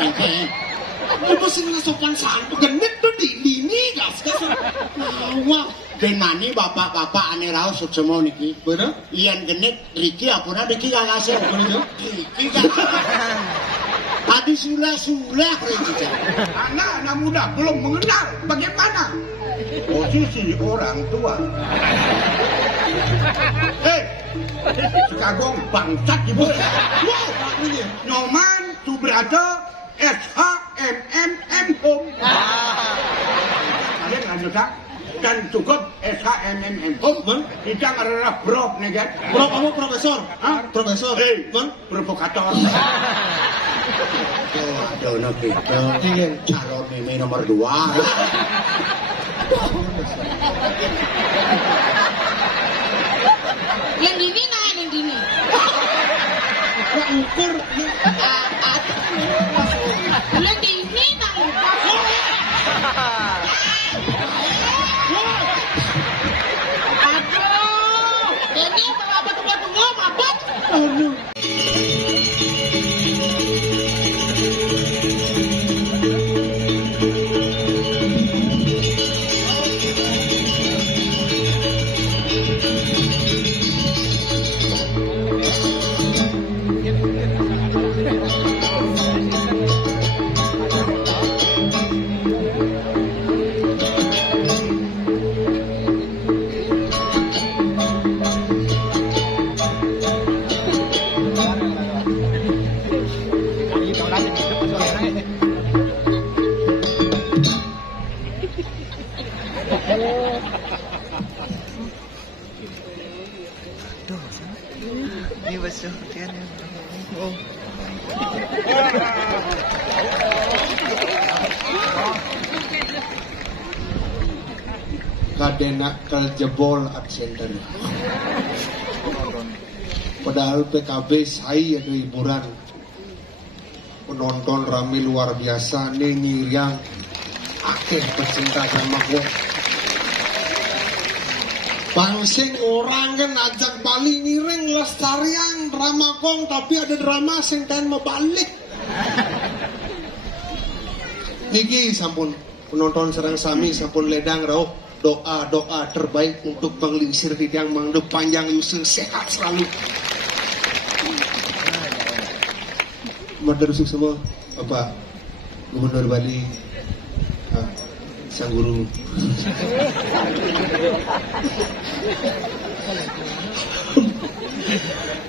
Oke. Ibu sing sopan santun genit tuh dini gas. Wah, genani bapak-bapak ane raos semua niki. Bener? Ian genit Riki apuna Riki kakase. Riki Adi sulah Riki. Anak-anak muda belum mengenal bagaimana posisi orang tua. Sekagong bangsat ibu. Wow, ini Nyoman Subrata SHMMM Home. Kalian lanjut tak? Dan cukup SHMMM Home. Kita adalah bro, nih kan? Bro, kamu profesor? Hah? Profesor? Bang, provokator. Aduh, nabi. Calon mimi nomor 2. Yang dini nah, yang dini. Kok ukur? Yang dini nah. Aduh, ini apa tunggu apa? Aduh. Ini basuh kan. Oh. Kadena jebol absenter. Padahal PKB saya ada hiburan. Penonton rame luar biasa nih ngiriang. Akeh pecinta drama kok. Bangsing orang kan ajak balik ngiring lestarian drama kong tapi ada drama sing kan mau balik. Niki sampun penonton serang sami sampun ledang rauh doa terbaik untuk Bang Lingsir di tiang mangde panjang yusung sehat selalu. Madrasuk semua Bapak Gubernur Bali, Sang Guru.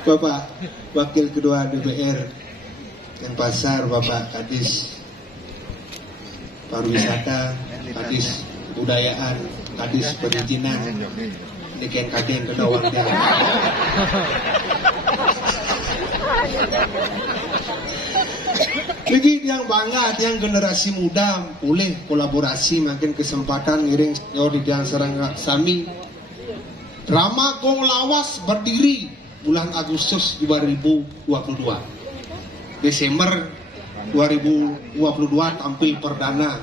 Bapak Wakil Ketua DPR Denpasar, Bapak Kadis Pariwisata, Kadis Kebudayaan, Kadis Perizinan, Niken Kaden Kedawang dia. Jadi yang bangga, yang generasi muda boleh kolaborasi makin kesempatan ngiring senior di yang serang sami. Drama Gong Lawas berdiri bulan Agustus 2022. Desember 2022 tampil perdana.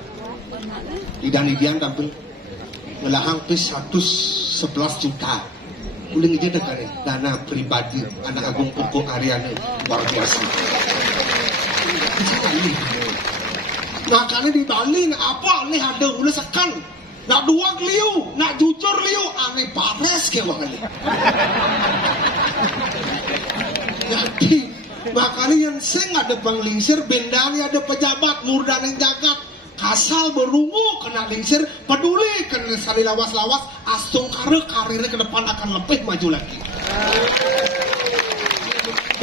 Idan tampil melahang plus 111 juta. Uling aja dekat dana pribadi anak Agung Pokok Ariane luar biasa. Makanya di Bali apa nih ada ulah sekan nak dua liu nak jujur liu aneh pares kewali. Jadi makanya yang sing ada Bang Lingsir bendani ada pejabat murdan yang jagat kasal berungu kena Lingsir peduli kena sali lawas-lawas astung karirnya ke depan akan lebih maju lagi.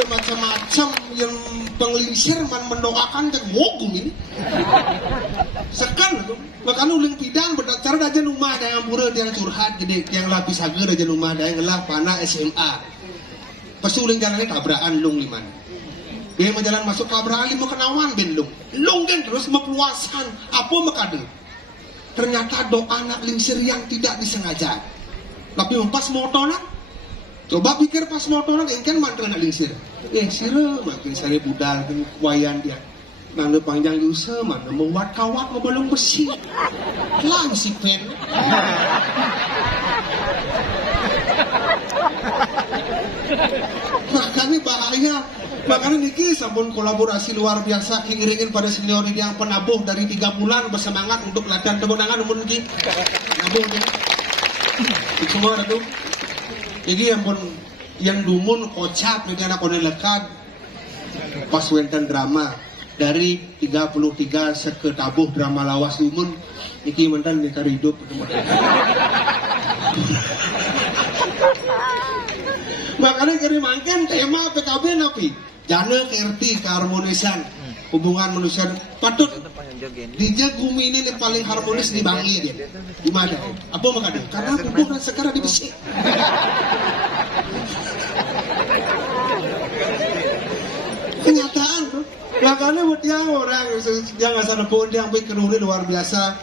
Macam-macam yang penglingsir mendoakan dan wogum ini sekan makanya uling pidang berdasar aja rumah ada yang pura dia curhat gede yang lapis hager aja rumah ada yang ngelah panah SMA pasti uling jalannya tabrakan lung liman dia jalan masuk tabrakan lima kenawan ben lung kan terus mepuaskan apa makade ternyata doa anak lingsir yang tidak disengaja tapi pas motonan coba pikir pas motonan kan mantra anak lingsir sira makin sari budal kan wayan dia nang panjang yusa mana membuat kawat ngebolong besi lang si pen makanya bahaya Makanya niki sampun kolaborasi luar biasa ngiringin pada senior ini yang penabuh dari 3 bulan bersemangat untuk latihan tepuk tangan namun niki nabuh ya. Semua ada tuh. Jadi yang dumun kocap nih anak konen lekat pas wenten drama dari 33 seketabuh drama lawas dumun niki mentan nikah hidup. Makanya kiri mangken tema PKB napi jana kerti keharmonisan hubungan manusia patut dija bumi ini paling harmonis di Bali dia di mana apa makanya karena hubungan sekarang di besi kenyataan tuh makanya buat yang orang yang asal pun yang keruri luar biasa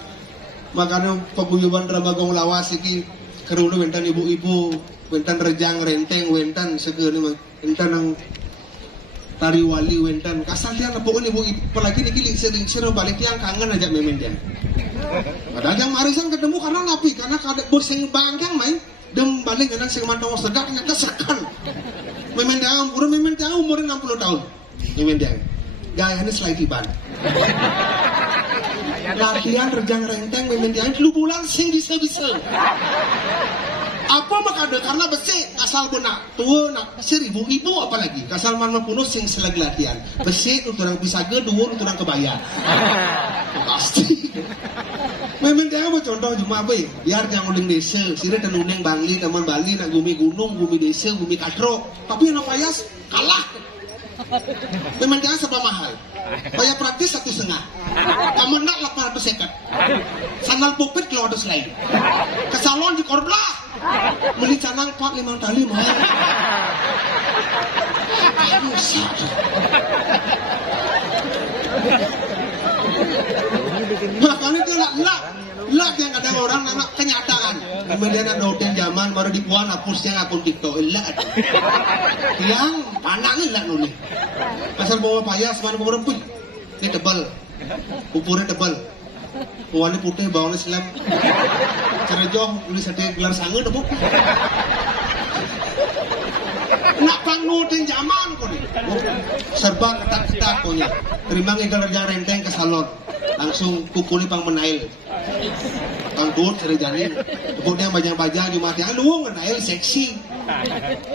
makanya paguyuban drama gong lawas ini keruri wentan ibu-ibu wentan rejang renteng wentan segera wentan yang tari wali wentan kasar dia pokoknya ibu apalagi niki lingsir balik yang kangen aja memen dia padahal yang marisan ketemu karena napi karena kadek bos yang bangkang main dem balik kadang sing mantau sedap nyata sekan memen dia umurnya 60 tahun memen dia gayanya selai ban latihan rejang renteng memen dia 2 bulan sing bisa apa makanya karena besi asal benak tua nak 1000 ibu apalagi kasal mana punuh sing selagi latihan besi itu orang bisa ge dua itu orang kebayar pasti memang dia mau contoh cuma be biar yang uling desa sire dan uning Bali teman Bali nak gumi gunung gumi desa gumi katro tapi yang payas kalah memang dia serba mahal bayar praktis 1,5 kamu nak 800 sekat sandal pupit kalau ada selain ke salon di korblah beli canang 4-5 tali mahal makanya dia lah yang kadang orang anak kenyataan kemudian ada hotel zaman baru dipuan hapusnya akun TikTok yang panangin lah nulis asal bawa payas mana bawa remput ini tebal pupurnya tebal bawahnya putih bawahnya selam cerejoh tulis ada gelar sange debuk nak pangnutin zaman kok nih serba ketat-ketat koknya terima ngegal rejang renteng ke salon langsung pukuli pang menail pangkut seri jaring kemudian bajang-bajang di mati aduh ngenail seksi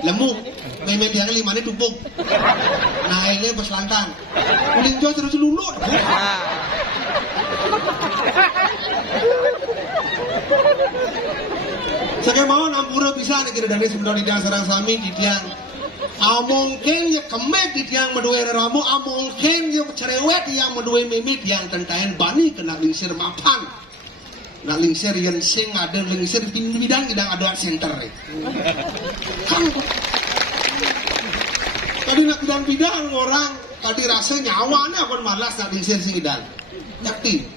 lemuk memen yang 5 ini tumpuk nailnya pas lantang kuling jauh terus lulut saya mau nampura bisa nih kira dari sebenarnya di dasar sami di tiang mungkin ya kemet di tiang meduai ramu mungkin ya cerewet yang meduai mimit yang tentain bani kena lingsir mapan nak lingsir yang sing ada lingsir di bidang ada center kan tadi nak bidang orang tadi rasa nyawanya kon malas nak lingsir sing bidang yakti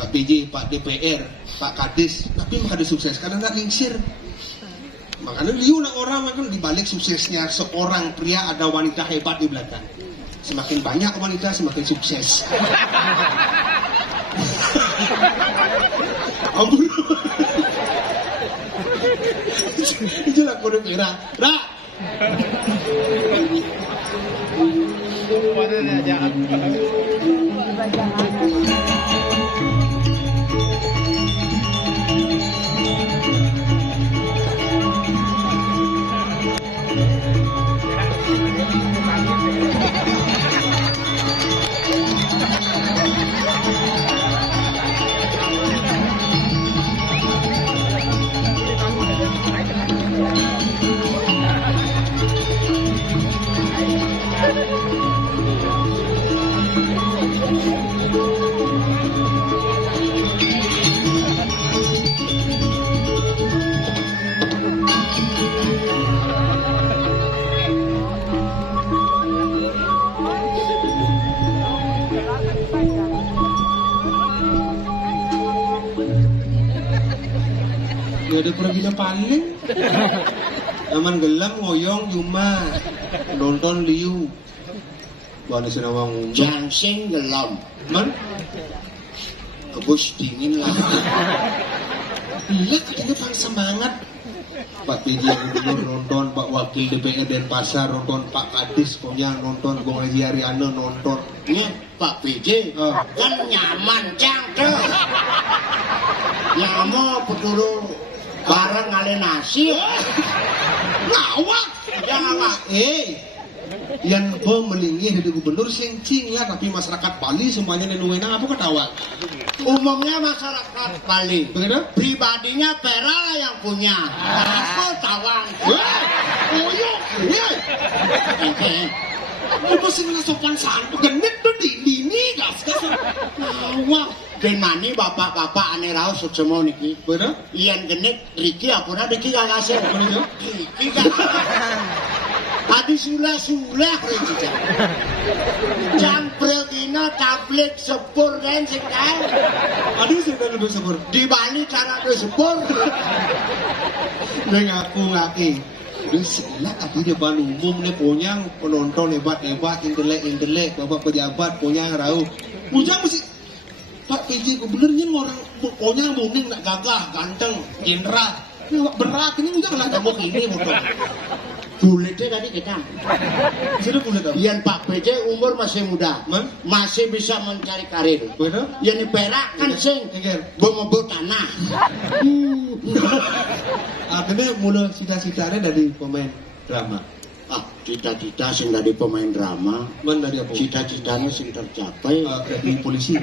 Pak PJ, Pak DPR, Pak Kadis, tapi makanya sukses karena nak lingsir. Makanya liu nak orang makan dibalik suksesnya seorang pria ada wanita hebat di belakang. Semakin banyak wanita semakin sukses. Ampun. Itu lah kode merah. Rak. Gak ada perginya paling aman gelam ngoyong cuma nonton liu bukan senawang Jangsing gelam man kebus dingin lah iya katanya pang semangat Pak PJ Gubernur nonton, Pak Wakil DPR Denpasar nonton, Pak Kadis punya nonton, Bung Haji Ariana nonton. Ini Pak PJ kan nyaman cangkel. Nyamo peturu bareng ngale nasi. Ngawak, Jangan Pak. yang pemelingnya dari gubernur sing lah, tapi masyarakat Bali semuanya nenuena apa ketawa? Umumnya masyarakat Bali. Begitu? Pribadinya Pera lah yang punya. Aku tawang. Apa sih nggak sopan santun? Genit tuh di gas. Wah, genani bapak-bapak ane raus semua niki. Bener? Ian genit Riki apuna Riki gak ngasih. Bener? Riki gak. Adi sulah Riki. Campur dina tablet sepur kan sing kae. Aduh, sudah lebih sepur. Di Bali cara ada sepur. Dia ngaku. Dia silak tadi dia ban umum nih punya penonton hebat, intelek, bapak pejabat punya rau. Ujang mesti Pak PJ Gubernurnya orang pokoknya muning nak gagah, ganteng, indra. Berat ini ujang lah tembok ini motor. Buletnya tadi kita. Sudah boleh tahu. Ian Pak PJ umur masih muda, masih bisa mencari karir. Betul? Yang di Perak kan sing ngebut tanah. Akhirnya mulai cita-citanya dari pemain drama. Cita-cita sing dari pemain drama. Mana dari apa? Cita-citanya sing tercapai. Dari polisi.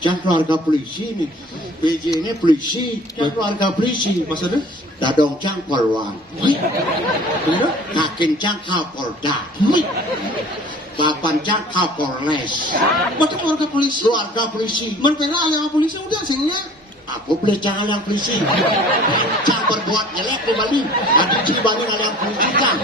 Jangan keluarga polisi nih. PJ ini polisi, jangan keluarga polisi. Maksudnya? Dadong cang polwan. Bener? Kakin cang kapolda. Papan cang kapolres. Mata keluarga polisi. Keluarga polisi. Mentera yang polisi udah singnya. Aku beli cang yang polisi. Cang berbuat jelek di Bali. Ada di Bali yang polisi cang.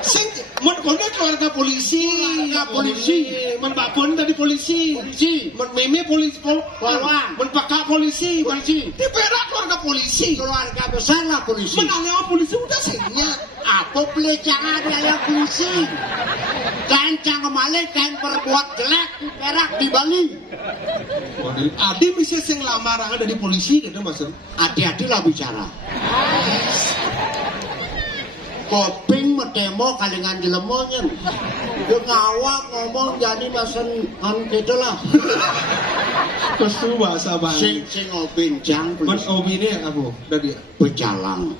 Sing, men kono keluarga polisi. Keluarga polisi. Men bakpon dari polisi. Polisi. Men meme polisi. Polwan. Men pakak polisi. Polisi. Di Perak keluarga polisi. Keluarga besar lah polisi. Men yang polisi udah singnya. Aku beli cang ada yang polisi. Kain cang kembali, kain berbuat jelek di Perak di Bali. Adi bisa sing lamaran dari polisi gitu maksud. Hati-hati lah bicara. Koping medemo kalingan jelemonyen. Dia ngawak ngomong jadi masen kan gitu lah. Kesu bahasa Bali. Sing ngobin jang Men obi ini apa? Dari pecalang.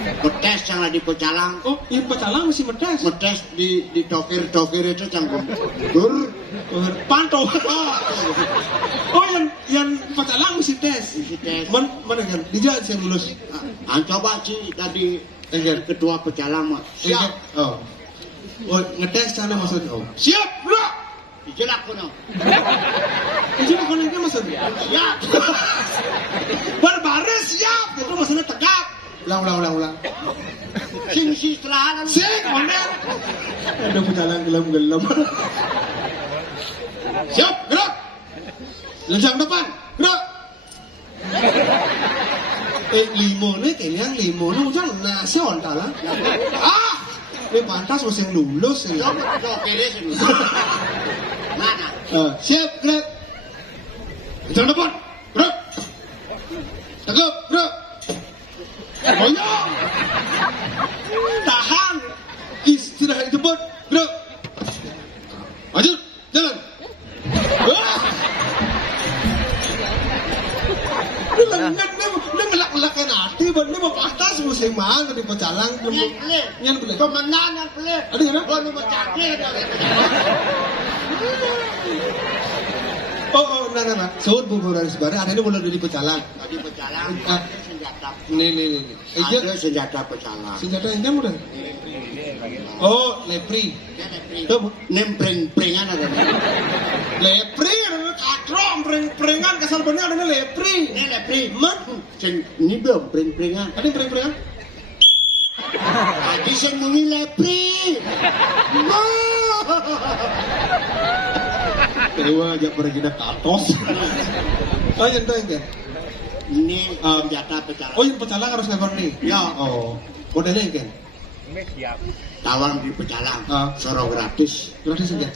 Metes yang di pecalang. oh, iya pecalang masih medes. Metes di tokir itu yang dur. Pantau. Oh, yang pecalang masih tes. Tes. Mana kan? Dijawab saya lulus. Coba sih tadi Enggak. ketua pecalang mah. Siap. Oh. Oh, ngetes sana maksudnya. Oh. Siap, bro. Dijelak kono. Itu kono maksudnya. Siap. Berbaris siap. Itu maksudnya tegak. Ulang. Sing setelah Sing, mana? Ada pecalang gelam-gelam. Siap, gerak. Lencang depan, gerak. Limo nih kayaknya limo nih udah nasion lah. Ini pantas masih lulus ini. kiri sini. Mana? Siap, gerak. Lencang depan, gerak. Tegap, gerak. Boyong. Tahan. Istirahat cepat, gerak. Maju, jalan. Dia lengan, dia ngelak-ngelakin hati, dia mau pantas musim mana di pecalang. Yang boleh. Kemenangan yang pelit. Ada nggak? Gua nu mencakir. Oh, nah. Soal bubur dari sebarang, ada ini mulai dari pecalang. Tadi pecalang senjata. Nih. Ada senjata pecalang. Senjata yang udah. Oh, lepri. Tuh, Nempreng-prengan ada. lepri, katrong, prengan, kasar bener ada lepri. Ini lepri. Man, Ini belum pring-pringan. ada prengan? Tadi saya muni lepri. Dewa aja pergi ke atos. Oh, yang itu. Ini senjata pecalang. Oh, yang pecalang harus ngakon nih. Ya. Oh, modelnya kan? Tawang di pecalang. Ah. Soro gratis. Gratis aja.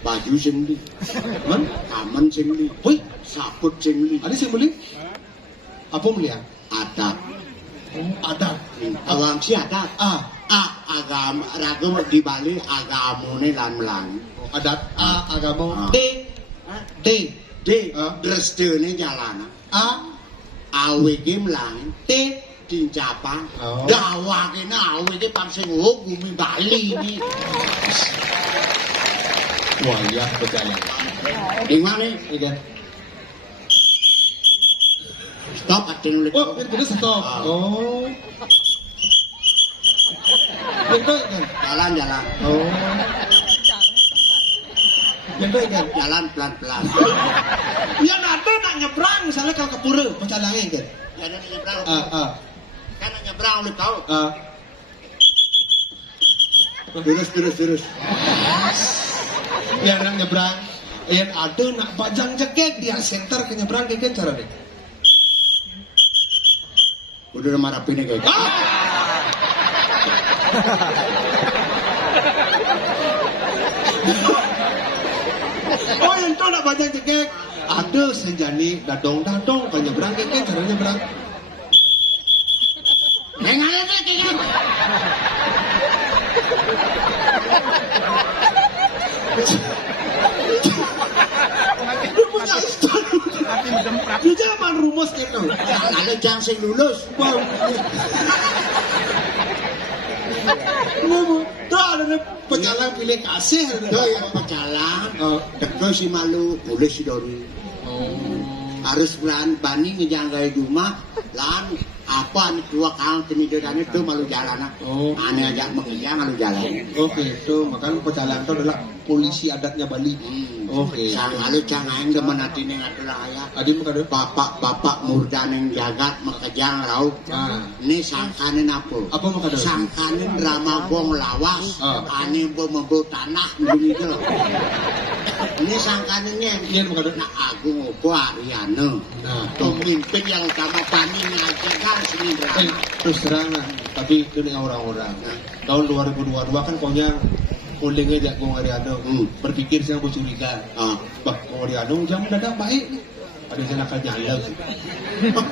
baju sing li, Man? kamen sing li, Wih, saput sing li, ada yang beli? Apa melihat? adat. Ada. Awang si adat. A, Agama ragam di Bali agamane lan Melayu. adat A, agama Ah. D, D, Ah. drestene jalan. A, Awege Melayu. T, Dincapa. Oh. Dawake awege pangsing bumi Bali iki. wah ya percaya. Di mana? Iya. Stop ating ulit. Oh, itu stop. Ah. Oh. Itu kan. Jalan. Oh. Itu kan. Jalan pelan-pelan. Ya ada nak nyebrang misalnya kalau ke pura pecalangnya kan. Jangan nyebrang. Kan nyebrang ulit tau. Terus. Yang nak nyebrang, yang ada nak pajang jaket dia center ke nyebrang kayak cara deh. Udah marah pini kayak. Oh yang tu nak pajang jaket, ada senjani dadong ke nyebrang kayak cara nyebrang. Nengal lagi kan. Dia punya istana. Dia zaman rumus gitu. Kalau jangan sing lulus. Wow. Ngomong, tuh ada pecalang pilih kasih. Yo yang pecalang. Oh. Deko si malu boleh si dori. Harus bani ngejanggai rumah lan apa nih dua kang pendidikan itu malu jalan. Oh. Aneh aja mengejar malu jalan. Oke, itu makanya pecalang itu adalah polisi adatnya Bali. Oke. Sang malu jangan demen hati ning adalah ayah. Adi muka deh. Bapak murdan yang jagat makejang raup. Ini sangkanin apa? Apa muka deh? Sangkanin ramagong lawas. Ah. Ani membawa tanah begitu. Ini sangkaninnya. Iya muka deh. Nah Agung Opo Ariana. Nah, Pemimpin yang utama Pani ngajarkan seni drama. terus terang lah. Tapi kena orang-orang. Tahun 2022 kan pokoknya Kulingnya jak Gong Ariano berpikir saya bercuriga. Bah, Gong Ariano jam mendadak baik nih. Ada yang akan nyalak.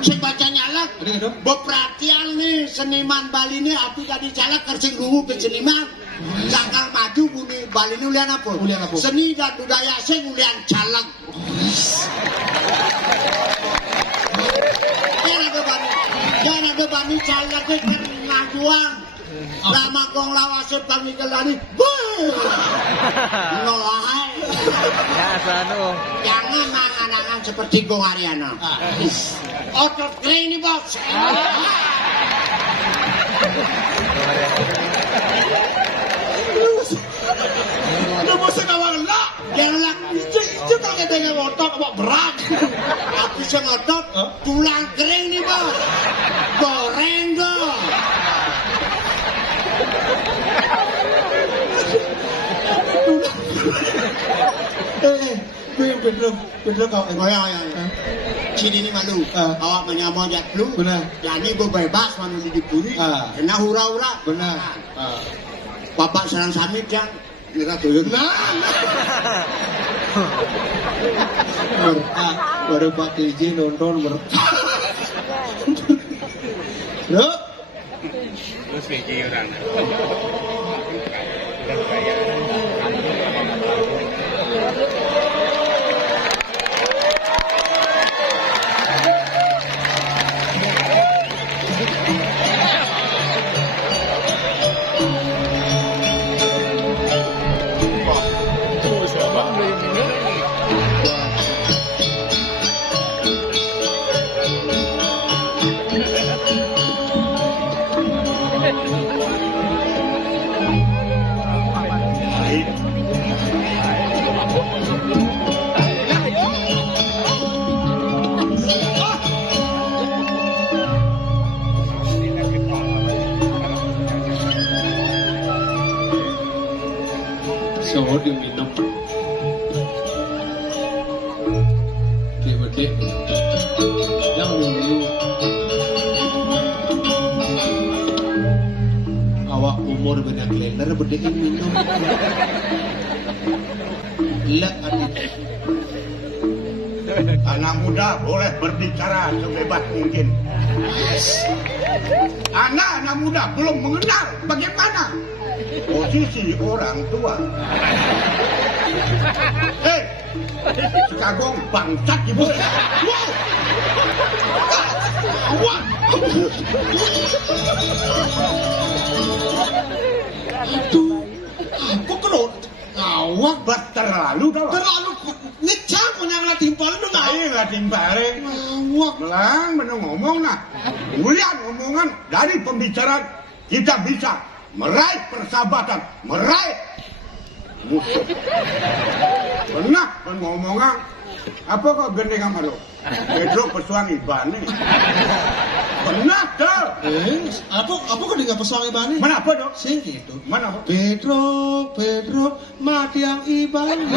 Sing baca nyalak. Ada nggak dong? Beperhatian nih seniman Bali ini api tadi calak kercing rungu ke seniman. Cakal maju bumi Bali ini ulian apa? Ulian apa? Seni dan budaya sing ulian calak. Jangan ada bani calak ke ngajuang. Lama kong lawasut pamikelani. Nolai. Ya, sano. Jangan angan-angan seperti Gong Ariana. Otot kering nih bos. Lu mau sekawang lah. Jangan lah. Itu kalau dengan otot apa berat. Aku sengotot tulang kering nih bos. Goreng dong. Bener kau. Goyang. Sini ini malu. Awak menyamau jat lu. Benar. Jadi gue bebas mana di dipuri. Kena hura-hura. Benar. Bapak serang samit yang kira tuyul. Baru Pak TJ nonton Loh. Terus kayak orang. Sahur diminum. Gede yang dulu awak umur banyak lender berdiri minum. Lek adik. Anak muda boleh berbicara sebebas mungkin. Anak muda belum mengenal bagaimana posisi orang tua. Sekagong bangsat ibu. Wow. Awak. Aduh. Apa kena awak Terlalu tau. terlalu ngecang punya ngeliat timpal itu nggak? Saya nggak timbale. Awak. Melang menung ngomong nah. Kemudian omongan dari pembicaraan kita bisa meraih persahabatan, meraih musuh. Pernah ngomongan apa kok gendeng sama lo? Pedro pesuang ibane. Pernah tuh. Apa kok dia pesuang ibane? Mana apa dong? Sing gitu. Mana apa? Pedro, mati yang iban.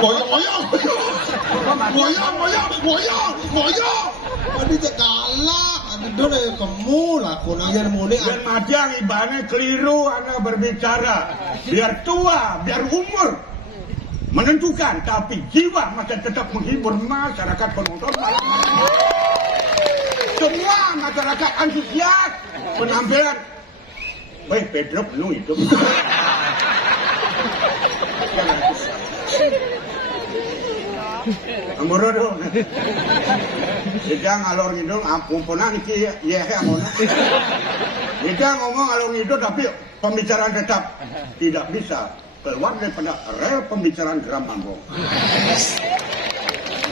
Goyong. Ini galak. Aduh deh, kamu lah. Kau nanya muni. Dan mati yang ibane keliru anda berbicara. Biar tua, biar umur menentukan, tapi jiwa masih tetap menghibur masyarakat penonton malam hari. Semua masyarakat antusias penampilan. Weh, Pedro penuh hidup. Amborodo. Dia ngalor ngidul, ampunan iki ya amona. Dia ngomong ngalor ngidul tapi pembicaraan tetap tidak bisa keluar daripada rel pembicaraan geram mambong.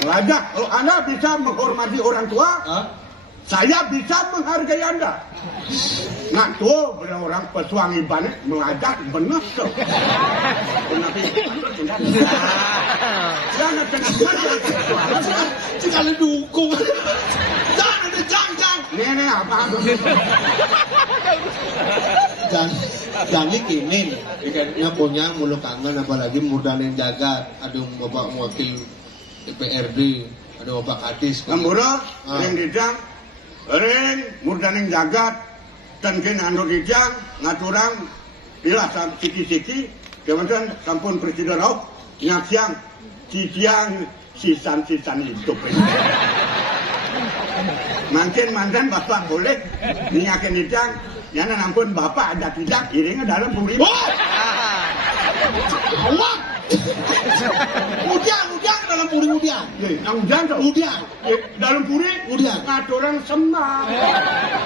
Mengajak, kalau Anda bisa menghormati orang tua, saya bisa menghargai Anda. Nah tuh, benar orang pesuang ibanet mengajak benar tuh. Tapi jangan Jika lu dukung. Jangan. Ini apa? Jangan kini ikannya punya mulu kangen apalagi murdanin jagat ada bapak wakil DPRD ada bapak kadis Ngambura ring dijang ring murdaning jagat dan kini ando dijang ngaturang ilah siki-siki kemudian sampun presiden rauh nyaksiang ciciang sisan-sisan hidup manten bapak boleh ningakin dijang yana ampun bapak ada tidak iringnya dalam puri. Awak. Udang dalam puri udang. Udang Dalam puri udang. ngaturan sembah.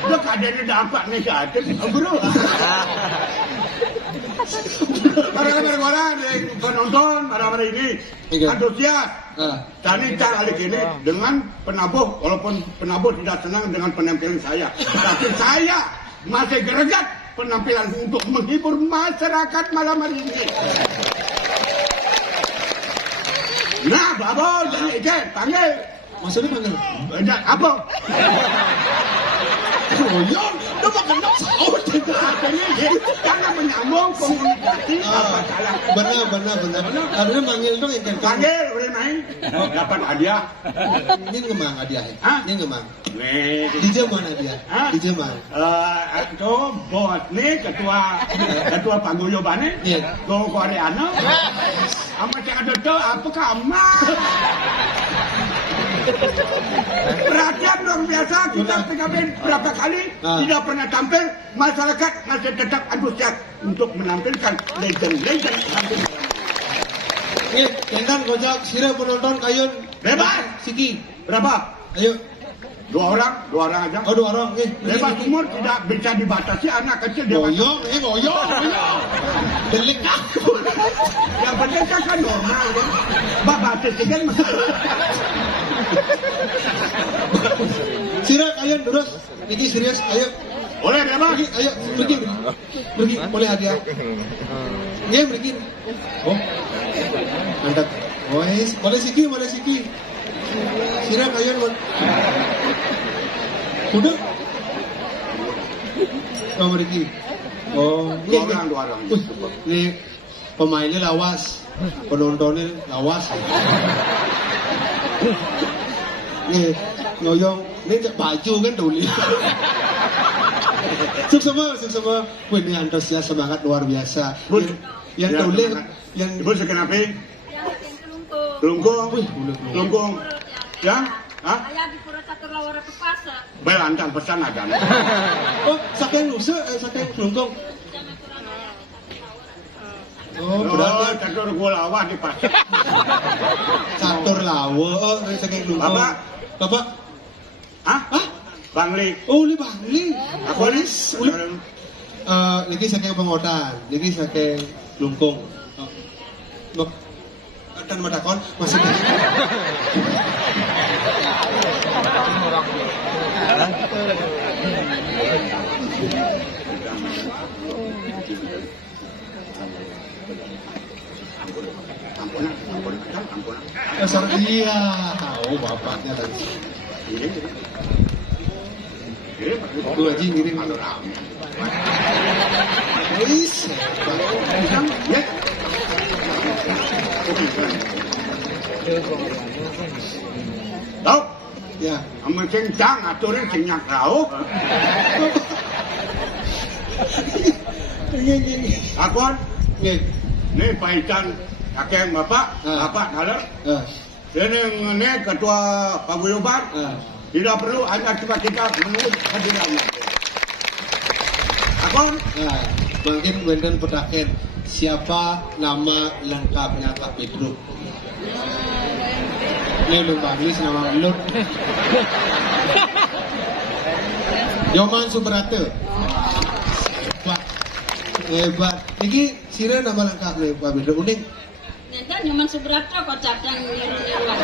Udah keadaannya dampak negatif, bro. Para penonton, para ini antusias. Tadi kali ini dengan penabuh, walaupun penabuh tidak senang dengan penampilan saya, tapi saya masih greget penampilan untuk menghibur masyarakat malam hari ini. Nah, Babo, jadi panggil. Maksudnya panggil? Apa? Goyong, lu makan sahur. Jangan menyambung komunikasi apa salah. Benar. Karena manggil dong ikan. Panggil, boleh main? Dapat hadiah. Ini ngemang hadiah. Hah? Ini ngemang. Nih, Di Jerman hadiah. Hah? Di Jerman. itu bos nih ketua paguyuban nih. Iya. Go Koreano. Sama cak ada tuh apa kamu? Perhatian luar biasa kita PKB berapa kali tidak pernah tampil, masyarakat masih tetap antusias untuk menampilkan legend-legend. Nih, tentang kocak sira penonton kayun. Bebas. Siki. Berapa? Ayo. Dua orang aja. Oh, 2 orang. Nih, Bebas umur tidak bisa dibatasi, anak kecil dewasa. Goyong. Delik aku. Yang penting kan normal kan. Bapak kan masalah. Sira kayun terus. Niki serius, ayo. Boleh bebas. Pergi, boleh hadiah. Iya, pergi. Oh. Mantap. Boleh Siki. Sira kayun. Udah. Oh, pergi. Oh, Dua orang. Ini pemainnya lawas, penontonnya lawas. Nih, ngoyong, ini baju kan tulis. Sukses semua. Wih, ini antusias semangat luar biasa. Bun. Yang Ya, tulis, semangat. yang Ibu sekenapa? Kelungkung. Kelungkung. Wih, udah. Kelungkung. Ya? Hah? Ayah di Pura Catur Lawara ke pasar. Belantan pesan aja. Oh, sakeng lusa, sakeng kelungkung. Oh, Oh, berarti catur gua lawan di pasar. catur lawo. Oh, sakeng kelungkung. Bapak, Hah? hah? Bangli. Oh, ini Bangli. Aku nih. Niki sakeng pengodan, niki sakeng kelungkung. Oh. Dan madakon masih dasar dia. Oh, bapaknya tadi. Lu aja ngirim. Wis. Ya. Tahu? Ya. Amun kencang aturin kenyak rauh. Nggih. Akon, Nggih. ini paitan kakek bapak, Ah. bapak ada. Ah. Ini ketua paguyuban. Ah. Tidak perlu hanya kita menunggu hadirannya. Akon, Nah, mungkin benden pedaken siapa nama lengkapnya Kak Pedro? Ini lu Banglis nama lu. Yoman Subrata. Wah, hebat. Ini sira nama lengkap nih Pak Pedro. Unik. Nanti Nyoman Subrata kocak dan niru-niruan.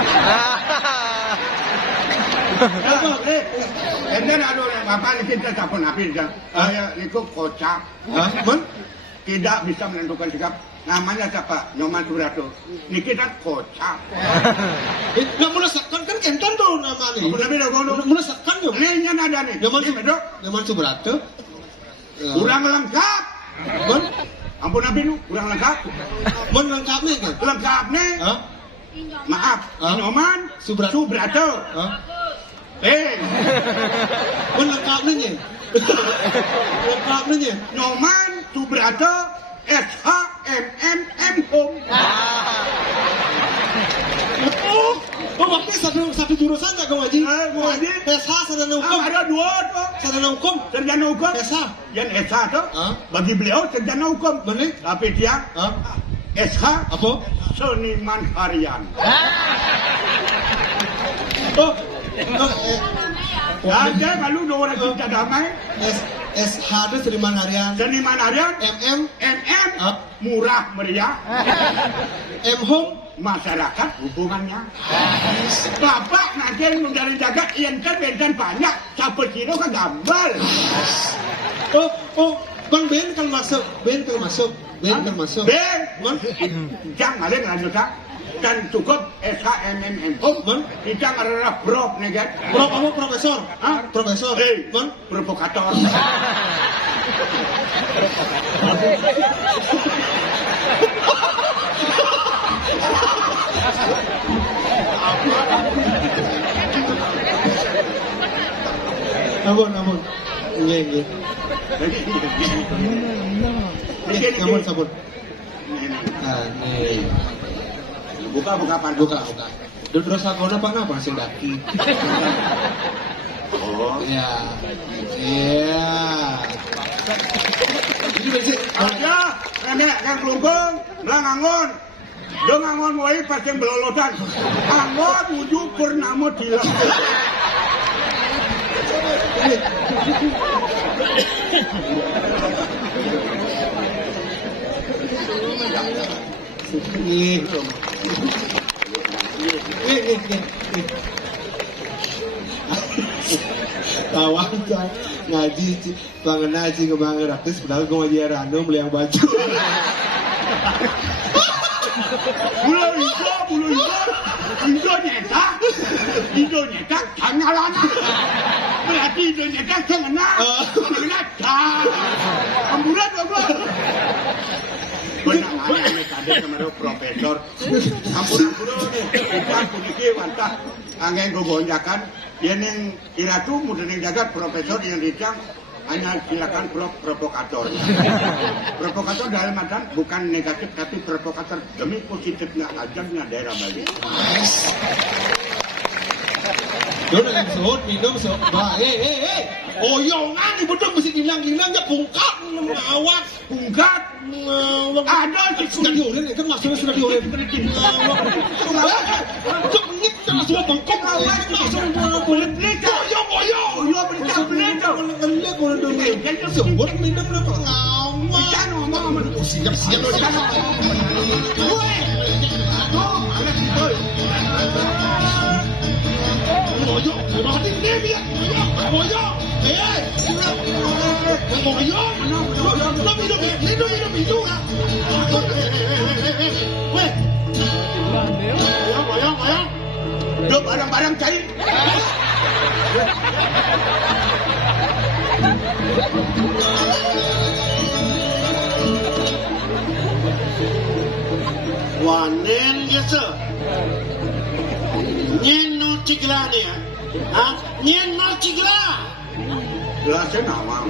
Enten ada bapak ini kita tak pernah pindah. Saya itu kocak. Hah, Man? Tidak bisa menentukan sikap. Namanya siapa? Nyoman Subrato. Ini kita kocak. Nggak menesakkan kan kenton tuh nama nih. Apa lebih dah kono? Menesakkan yuk. Ini yang ada nih. Nyoman Ini bedo. Nyoman Subrata. Kurang lengkap. Man, Ampun nabi lu, kurang lengkap. Man lengkapnya kan? Lengkap nih. Hah? Maaf, Hah? Nyoman Subrato. Subrato. Hah? Man lengkapnya nya. Lengkapnya nya. Nyoman Subrato SHMMM Home. Oh, berarti satu jurusan nggak kau Haji? Kau Haji. SH sarjana hukum. Ada dua tuh. Sarjana hukum. Sarjana hukum. SH. Yang SH tuh. Hah? Bagi beliau sarjana hukum. Mana? Tapi dia Hah? SH Apa? seniman harian. Oh, Ada kalau dua orang kita damai. SH itu seniman harian. Seniman harian. MM, MM Hah? murah meriah. M home. Masyarakat hubungannya. Bapak nanti menjadi jaga ienkan bentan banyak. Sampai kilo kan gambal. Oh, Bang Ben kan masuk. Ben kan masuk. Ben, jangan ada lanjutan. Dan cukup SHMMM. Man? Kita ngarana prof nih kan. Prof apa profesor? Hah? Profesor. Hei, Man? provokator. Ampun. Nggih. Ampun, sabun. Ah, nih. Buka pan. Buka. Terus sakona Pak napa sing daki? Oh, Iya. Ini basic. ya, nenek kan kelungkung, belang angon. Dong angon mulai pas yang belolotan. Angon wujud purnama dilam. Nih. Tawang ngaji bangen ngaji ngebangun artis padahal gue ngaji random beli yang baju. Bulu hijau nyetak, jangan lana. Berarti hijau nyetak jangan ambulan apa? Benar ini tadi sama profesor. Ampun kita puniki wantah angin gogonjakan. Yang iratu mudah jagat profesor yang dicang hanya silakan provokator. Provokator dalam artian bukan negatif tapi provokator demi positifnya ajarnya daerah Bali. Đó là số mình đâu số bà ôi yo ngang thì betul mesti gilang ya bungkak awak Bungkat ada di studio ini kan masuk studio ini cok ngit sama semua bangkok awak masuk kulit pelita. boyo Pelita pelita. Enggak boleh dong sebut minum lu ngawak Kita ngomong siap Gue malas itu. boyo berarti ini ya boyo boyo no minum itu weh boyo Duk barang-barang cair. Wanen biasa. Nyen no cigla ni ya. Nyen no cigla. Gelasnya nama.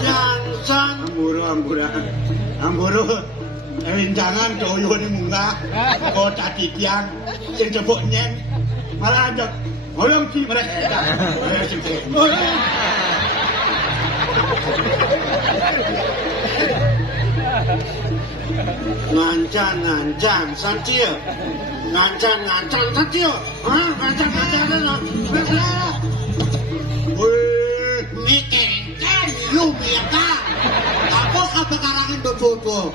Jangan Amburu. Rincangan coyo ni munggah. Kau tati tiang. Yang cepuk nyen. Malah ada. Orang si mereka. Ngancan santia. Ngancan santia. Ngancan ni kengken lu biaka. Apa kabarangin bobo.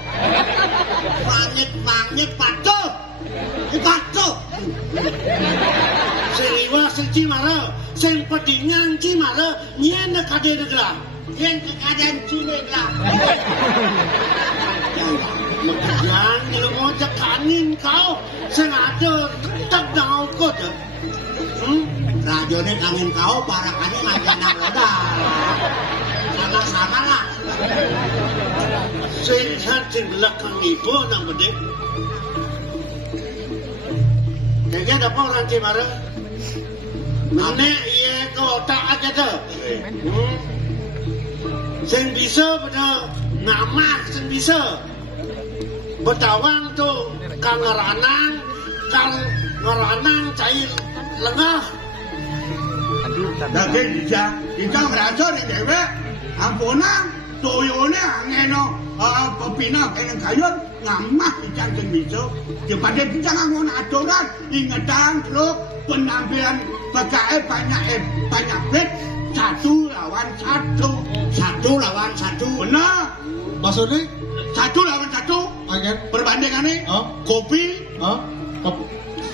Mangit patuh. Patuh. Seriwa senci mara, sen pedingan ci mara, nyen kade negla. Nyen kekadan ci negla. Jangan ilmu cekanin kau sengaja tetap dangau kot. Rajone kangin kau para kani ngajanak roda. Sama-sama lah. Sehat di belakang ibu nang gede. Kayaknya ada apa orang Cimara? Mana iya kau tak aja tu. Sen bisa pada nama sen bisa. Betawang tu kang ngeranang cair lengah. Daging dijang merasa ni dewek. Ampunang toyone angeno pepina kena kayun ngamah dijang sing bisa. Daripada dijang angon aturan ingatan terus penampilan PKS banyak bet 1 lawan 1. 1 lawan 1. Benar. maksudnya 1 lawan 1. agen Perbandingannya kopi,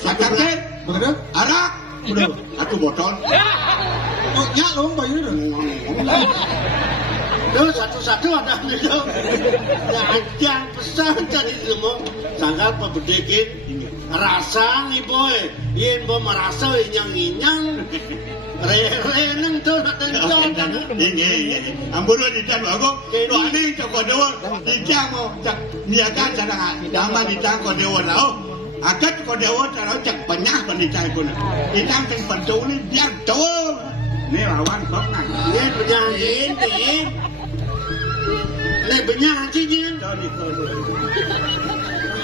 sakarket, bener arak, udah 1 botol. oh nyak lo bayu dah Duh, satu-satu ada gitu. Yang pesan tadi semua sangkal pebedekit rasa nih boy, yen bo merasa inyang re-reneng tuh tencon. Ini, amburu di tan bago, doa ni cakap dewa, di jang mo, niaga cara dama di jang kau dewa lau, akat kau dewa cara cak banyak pendicai pun, di jang sing pentu ni biar tuh, ni lawan kau nak. Ini penyanyi ini, ini penyanyi ni.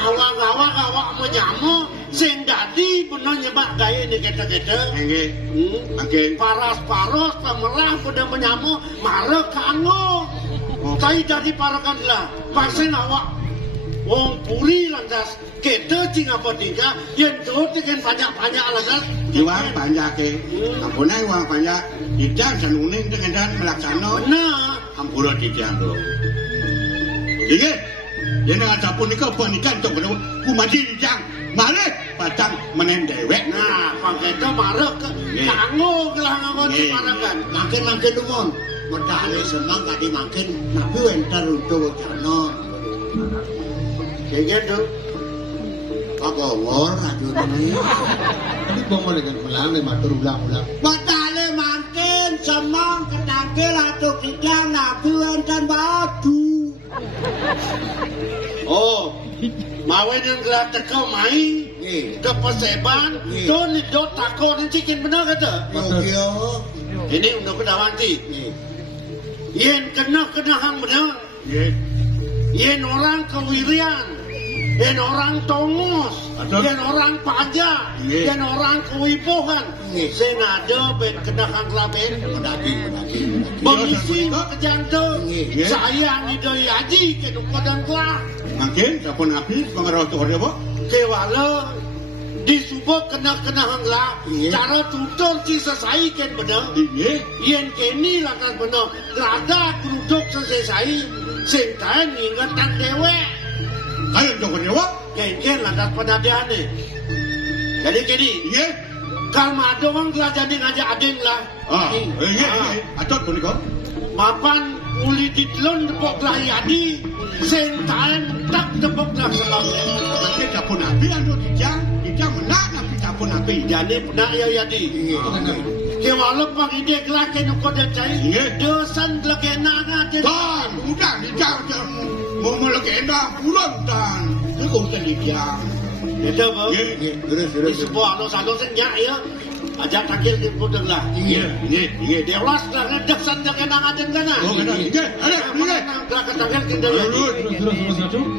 Awak menyamu, sing dadi benar nyebak gaya ni kata-kata. Okey. Paras-paros pemerah pada menyamu, marah kanggo. Saya jadi parakan lah. Pasien awak, wong puri lantas. Kita cing apa tiga, yang tu dengan banyak-banyak lantas. Iwang banyak ke, ampunai iwang banyak, dijang senuning dengan dan melaksana. Benar. Amburu dijang tu. Ingat, yang dengan capun ni kau panikan tu benar. Ku mati dijang, mari patang menen dewek. Nah, pakai itu marah ke, kanggo kelah nganggo parakan. Makin lumon. Medali senang kadi makin, tapi entar untuk jano. Kayak gitu. Apa ngor aduh ini. tapi bong dengan ulang nih matur ulang Medali makin senang kedangkel atau kijang nabi entar batu. Oh, mawen yang gerak teko mai kepeseban tu ni dot takon ni cikin benar kata ini untuk kedawanti yen kena hang benar yen orang kewirian yen orang tongos yen orang pajak yen orang kewipohan senada ben kena hang laben Bangisi kejantung sayang idoi haji ke nukodan kelah makin kapon habis pengaruh tu dia apa kewala disubuk kena hangla cara tutur si sesai ken benar yen keni lakan benar gerada keruduk sesai singkain ingatan dewe ayo joko dewa ken lakan penadiane jadi kini kalau ada orang telah jadi ngajak ading lah atau tu ni kau mapan uli ditlon depok lah yadi singkain tak depok lah sebabnya nanti kapon habis anu dijang menak nanti kapon habis jadi pernah ya yadi kewala pagi dia kelak kena kau dah cai dosan lagi nak tan udah dijang mau melakena pulang tan tu kau tadi dijang itu apa di sebuah lo sandung senyak ya ajak takil di pudeng lah dia ulas lah dosan lagi nak ada kena ada kelak takil kita ya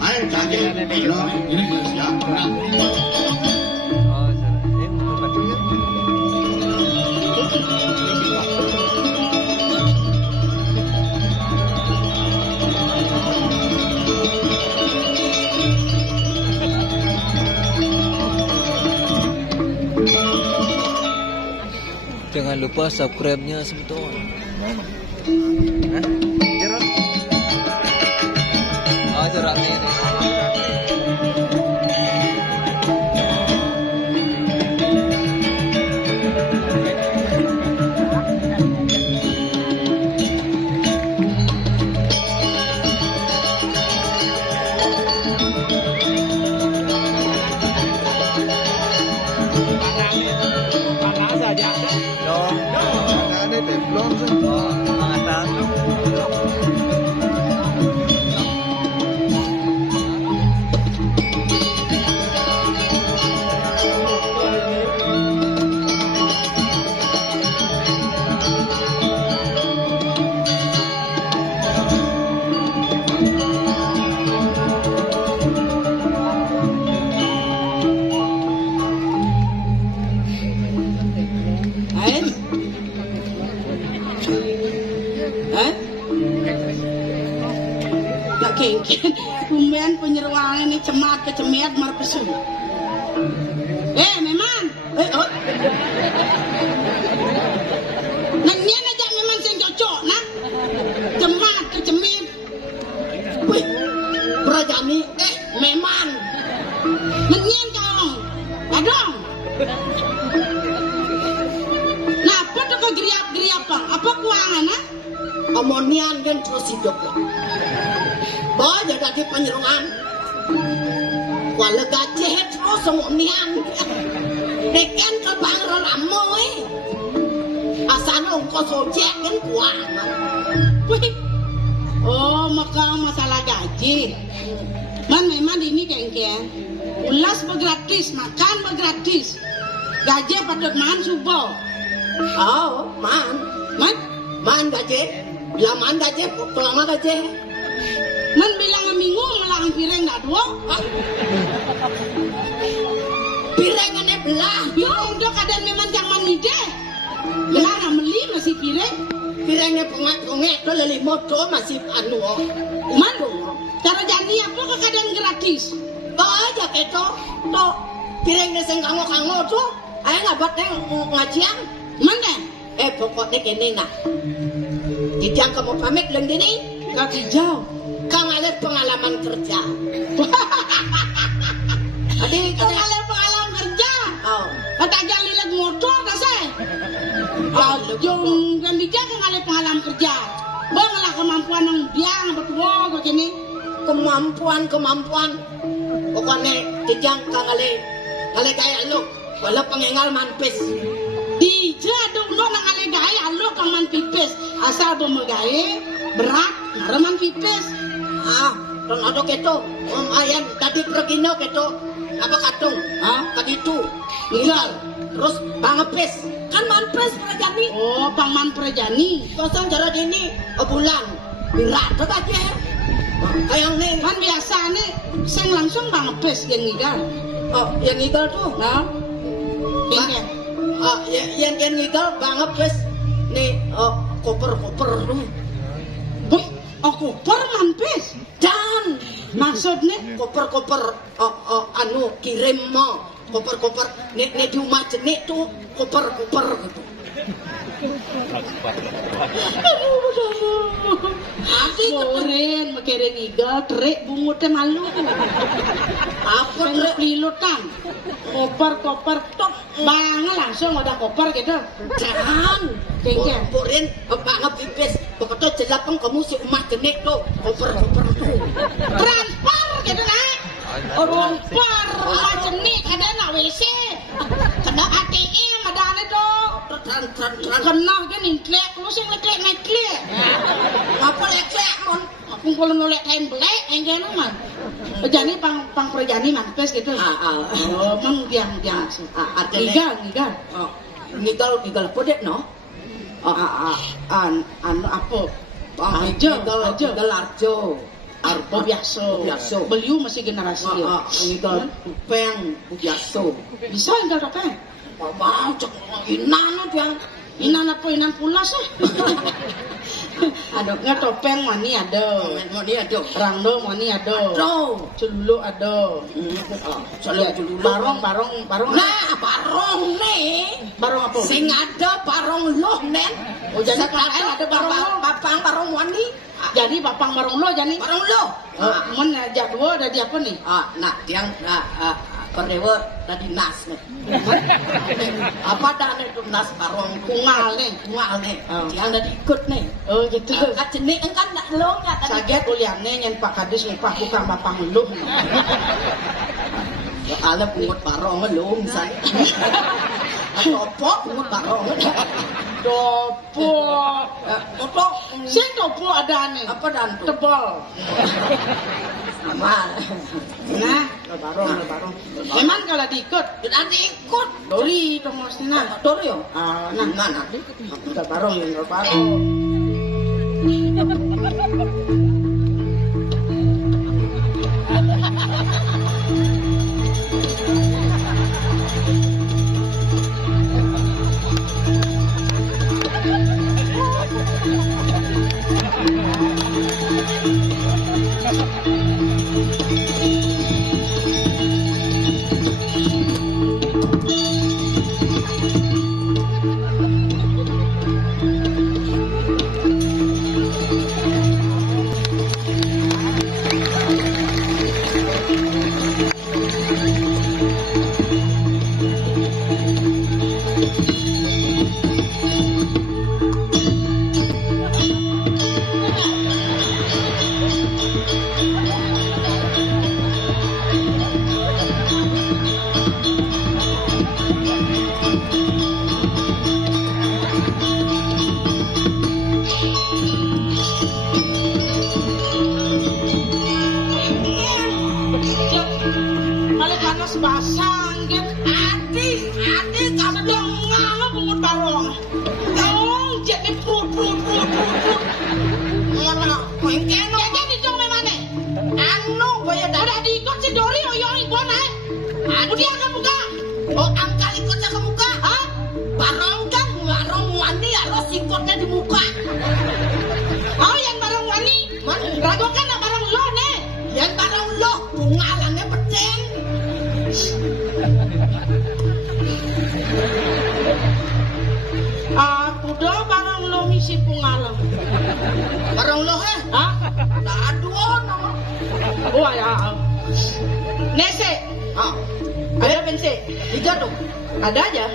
ayo takil ya Jangan lupa subscribe-nya sebetulnya. Jeruk. Oh, jeruk ni. Kumben penyeruangan ini cemat kecemiat marpesu. Memang. Nang nian aja memang sing cocok nah. Cemat kecemit. Wih, Prajani memang. Nang nian kau. Adong. Nah, apa tu kau geriap-geriapan? Apa kuangan nah? Amonian dan terus hidup. Bawa jadi penyerangan. Kalau gajah terus semua nian. Deken ke bangro lamoy. Asal ongkos sojek kan kuang. Oh, maka masalah gaji. Man memang ini kengkeng. Ulas bergratis, makan bergratis. Gaji patut man subuh. Oh, man gajah. Bila man gajah, pulang gajah. Man bilang minggu melang piring dah dua. Piringannya belah. Yo, untuk keadaan memang jangan mide. Belah beli masih piring. Pirengnya pengak-pengak tu leli motor masih anu. Malu. Cara jadi apa ke keadaan gratis? Baja keto. Tu pirengnya sengkango-kango tu. Ayah ngabatnya ngajian. Mana? Pokoknya kini nak. Dijang kamu pamit lang din eh. Kaki jauh. Kang ada pengalaman kerja. Adik, Kali pengalaman kerja. Oh. Kata jangan lihat motor dah saya. Jom kan dijaga kali pengalaman kerja. Banglah kemampuan yang biang bertua kau kini. Kemampuan. Pokoknya dijang kang ale gaya lu. Walau pengengal manpis. Dijaduk no nang ale gaya lu kang man pipis. Asal bemegaye berat nareman pipis. Dan ada keto. Ayan tadi pergi no keto. apa kadung? Hah? Kan itu. Ngigal. Terus bangepes. Kan manpres Prajani. Oh, Paman Prajani. Kosong cara ini bulan. Berat tuh aja. Kayak nih. Kan biasa nih, sing langsung bangepes yang ngigal. Oh, yang ngigal tuh. Nah, kengke. Yang ngigal bangepes. Nih, koper-koper tuh. Wih, koper manpes. Dan Maksudnya? koper-koper anu kirim mo koper-koper nek di rumah jenik tuh koper-koper gitu. Ati koren makere ngigal trek bungutnya malu. Apa Trek trek lilutan. Koper tok bang langsung ada koper gitu. jangan Kengke. koren banget pipis pokoknya jelapang kamu si rumah jenik tuh koper-koper tuh Transfer gitu naik. Transfer macam ni kada nak WC. Kada ATM ada ane tu. tran Kena kan inklek lu sing leklek neklek. apa lek mon Aku kalau nolak kain belek enggak nama. Jadi pang perjani manpes gitu. Oh, mang yang artinya ngigal. ngigal podek no Anu apa? ngigal arjo Arpo biasa. Beliau masih generasi ya. ngigal peng biasa Bisa enggak topeng? mau cek inan yang Inan apa inan pulas Ada nggak topeng mani ada. mau dia tuh Rangdo mani ada. tuh Celulu ada. Celulu. Barong. Nah, barong nih. Barong apa? Sing ada barong loh, Nen. Oh, jadi ada barong lo. Papang barong wani. Jadi bapang barong lo jadi. Barong lo. Men jadwal dari apa nih? Nah, yang perdewa dari nas nih. Apa dah nih tuh nas barong Kungal nih. Yang dari ikut nih. Oh gitu. Kat jenik kan nak lo nya tadi. Saget uliane nyen Pak Kadis nyepah bukan bapang lu. Ya ala pungut barong lo misalnya. Apa pungut barong. Dopo. Apa? Sing dopo ada nih. Apa dan tuh? Tebal. Sama. Nah, barong. Memang kalau diikut, Nanti ikut. dori dong mestinya. Dori yo. Nah, Mana? udah barong ya, barong. Paling panas basah kan. Adi kadang ngapa pungut barong. Dong jadi prut. Mana? Mengkeno. Jadi dong memane. Anu boyo dah. Udah diikut si Dori oyong ikut naik. Udah angkat muka. Oh, angkal ikutnya ke muka. Hah? Barong kan barong wani alo sikotnya di muka. Oh yang barang wani. Ragu kan barang lo nih. Yang barong lo bungalannya beceng. Aku dah barang lo misi pungalang. Barong lo he. Hah? Tak aduh no. Oh ya. Nese. Ada bensin. 3 tuh. Ada aja.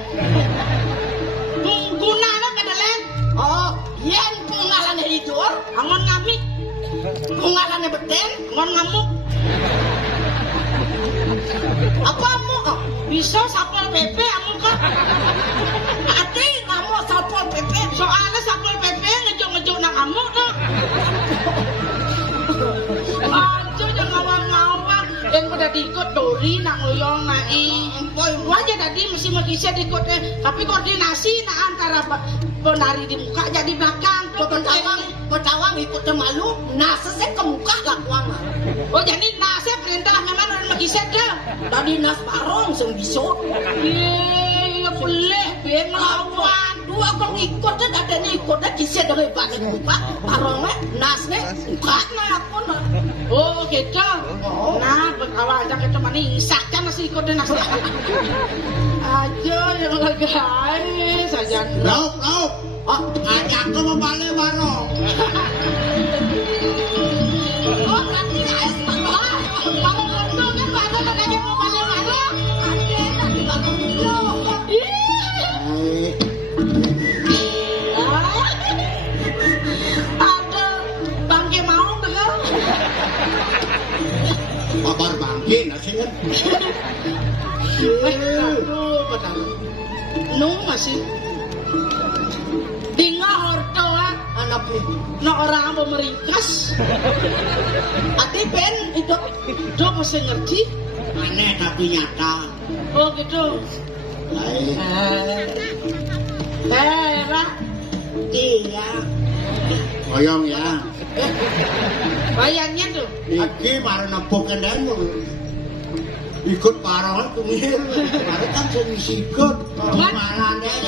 Guna kada lain. Oh, yang bungalannya hijau, Angon ngamik. bungalannya beceng. Angon ngamuk. Apa mu? Bisa sapol PP amu kan. Ati kamu sapol PP. Soalnya sapol PP ngejuk nang amuk tuh. Aja jangan ngawang-ngawang. Yang pada diikut Dori Uri nak ngoyong nai. Wajah tadi mesti makisah ikut tapi koordinasi nak antara penari di muka jadi belakang. Petawang ikut malu, nasa saya ke muka lakuang. Oh jadi nasi perintah memang orang makisah dah. Tadi nas parong sing bisot. Iya boleh biar melawan. Dua kong ikut dah adanya ikut dah kisah dari balik muka. Parongnya nasnya muka nak pun. Oh gitu. Nah berkawan aja kita mana isakkan nasi ikut dan nasi. Aja yang lagai saja. Lauk. Oh, ajak ke balik barong. Oh, berarti es malah. Kalau ngomong kan baru makanya mau balik-balik. Ada nanti bakal dulu. Ada bangke mau dengar. Kabar bangke nasi kan. Aduh, betul. Nung masih. Tinggal orto Anak ini. na orang meringkas. Ati Ben itu Mesti ngerti. Aneh tapi nyata. Oh gitu. Ra. iya. Koyong ya. Bayangnya tuh. Iki baru nempukin demo. Ikut parang kumir. Baru kan sing sikut. Malah deh.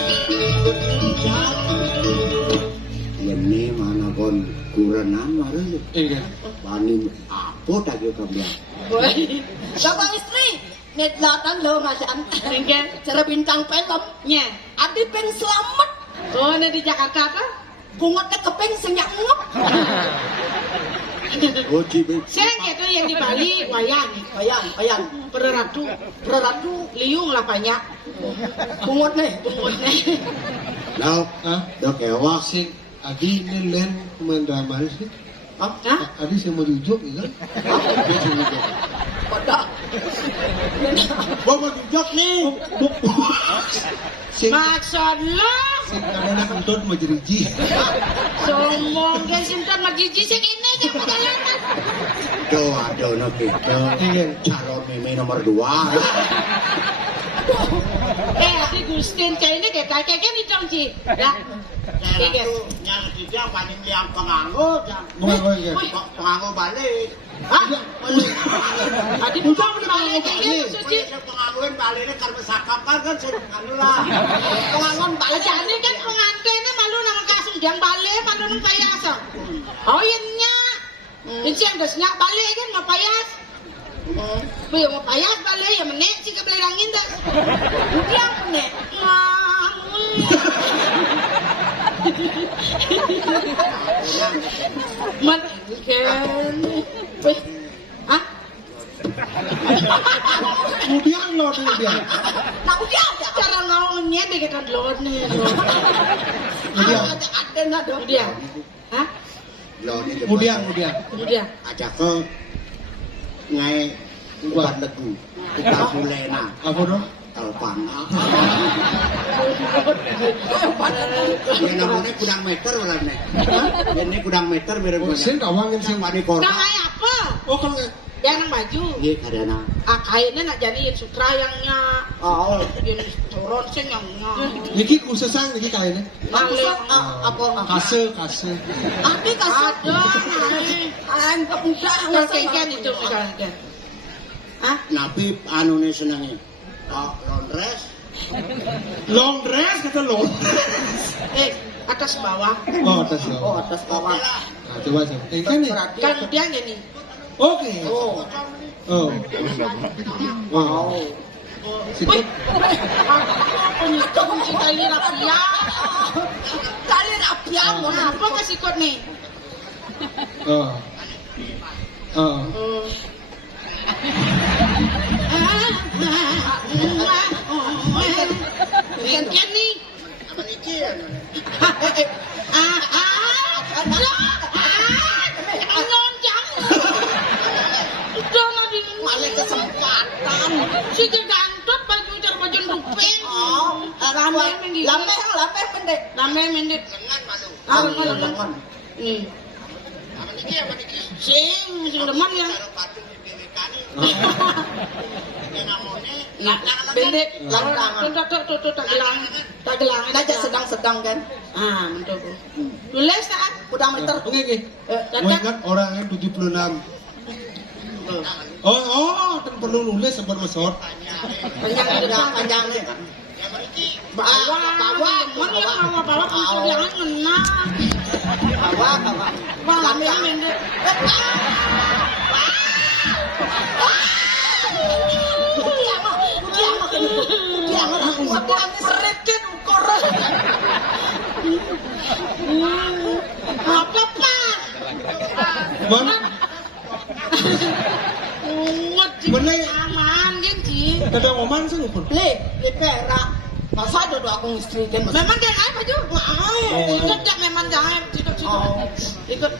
Ini mana kon kurenan baru. Iya. Bani apa tak yo kambiang. Boy. Bapak istri, net latan lo masan. Engken. Cara bintang film. Nya. Ati Ben selamat. Oh, ini di Jakarta tuh. Kungotnya kepeng senyak ngep. Oh cibe. Saya gitu yang di Bali wayang. Ayang. Pereratu liung lah banyak. Kungot nih. Lauk. Hah? Dok ewa. Sing Adi ini len pemain drama sih. Hah? Adi sih mau dijuk gitu. Dia sih mau dijuk. Pada. Bawa dijuk nih. Sing Maksud lo? sing kadang kentut mau jeriji. Somong guys, cinta majiji sing ini aja perjalanan. Aduh no gitu. Calon mimi nomor 2. Adi Gustin kayak ini kayak nih dong Ci. Ya. Yang ketiga paling liang penganggo. Penganggo balik. Hah? Adi bukan balik kayak suci. Pengangguan baliknya karena sakap kan anu lah. Pengangon balik. Jadi kan pengantinnya malu nama kasih yang balik malu nang payas. Oh iya nya. Ini yang desnya balik kan mau payas. Boy mau payas balik ya menek sih kebelerangin dah. Udah nih. Man kan. Wih. Hah? Kemudian lo kemudian. Nah udah. Cara ngawonnya deh kita lord nih. Kemudian. Ada nado. Dia. Hah? Kemudian. Kemudian. Aja ke ngai buat legu. Kita mulai na. Apa dong? Telepon. Yang namanya kudang meter orangnya. Ini kudang meter mirip Oh, sing kawangin sing wani korban. Nah kayak apa? Oh kalau Yang nang baju. Iya kadana. Kainnya nak jadiin sutra yangnya. Oh, Jadi turun sing yangnya. Niki khususang niki kayaknya. Apa? Kase. Ati kasih. Ada. Anggap enggak. Kayak itu misalnya. Hah? nabi anu nih senangnya. Londres. Long dress kata long. Atas bawah. Oh atas lo. Oh atas bawah. Nah, coba. Kan nih. Kan dia gini. Oke. Oh. Oh. Wow. Wih. Kunci tali rapia. Tali rapia. Apa kasih kot nih? Oh. Gantian nih. Apa niki? Ngonjang. Udah mau di Malah kesempatan. si gantut baju baju rupin. Oh, lambe pendek. Rame mendit. Lengan malu. Lengan. Apa niki? Sing deman ya. Cara patung dipilihkan Nah, bendek, tuh tak gelang, Aja sedang-sedang kan. ah, mentok. Tulis tak? Udah meter. Oke. Mau ingat orangnya 76. Oh, kan perlu nulis sebar mesot. Panjang nih. Bawa, jangan ngena. Bawa. Kami yang bendek. Serikin ukur. Apa pak? Mana? Mana? Aman kan sih. Kadang oman sih ngukur. Li perak. Masa ada aku istri kan. Memang dia naik baju. Ikut tak memang jangan. Ikut.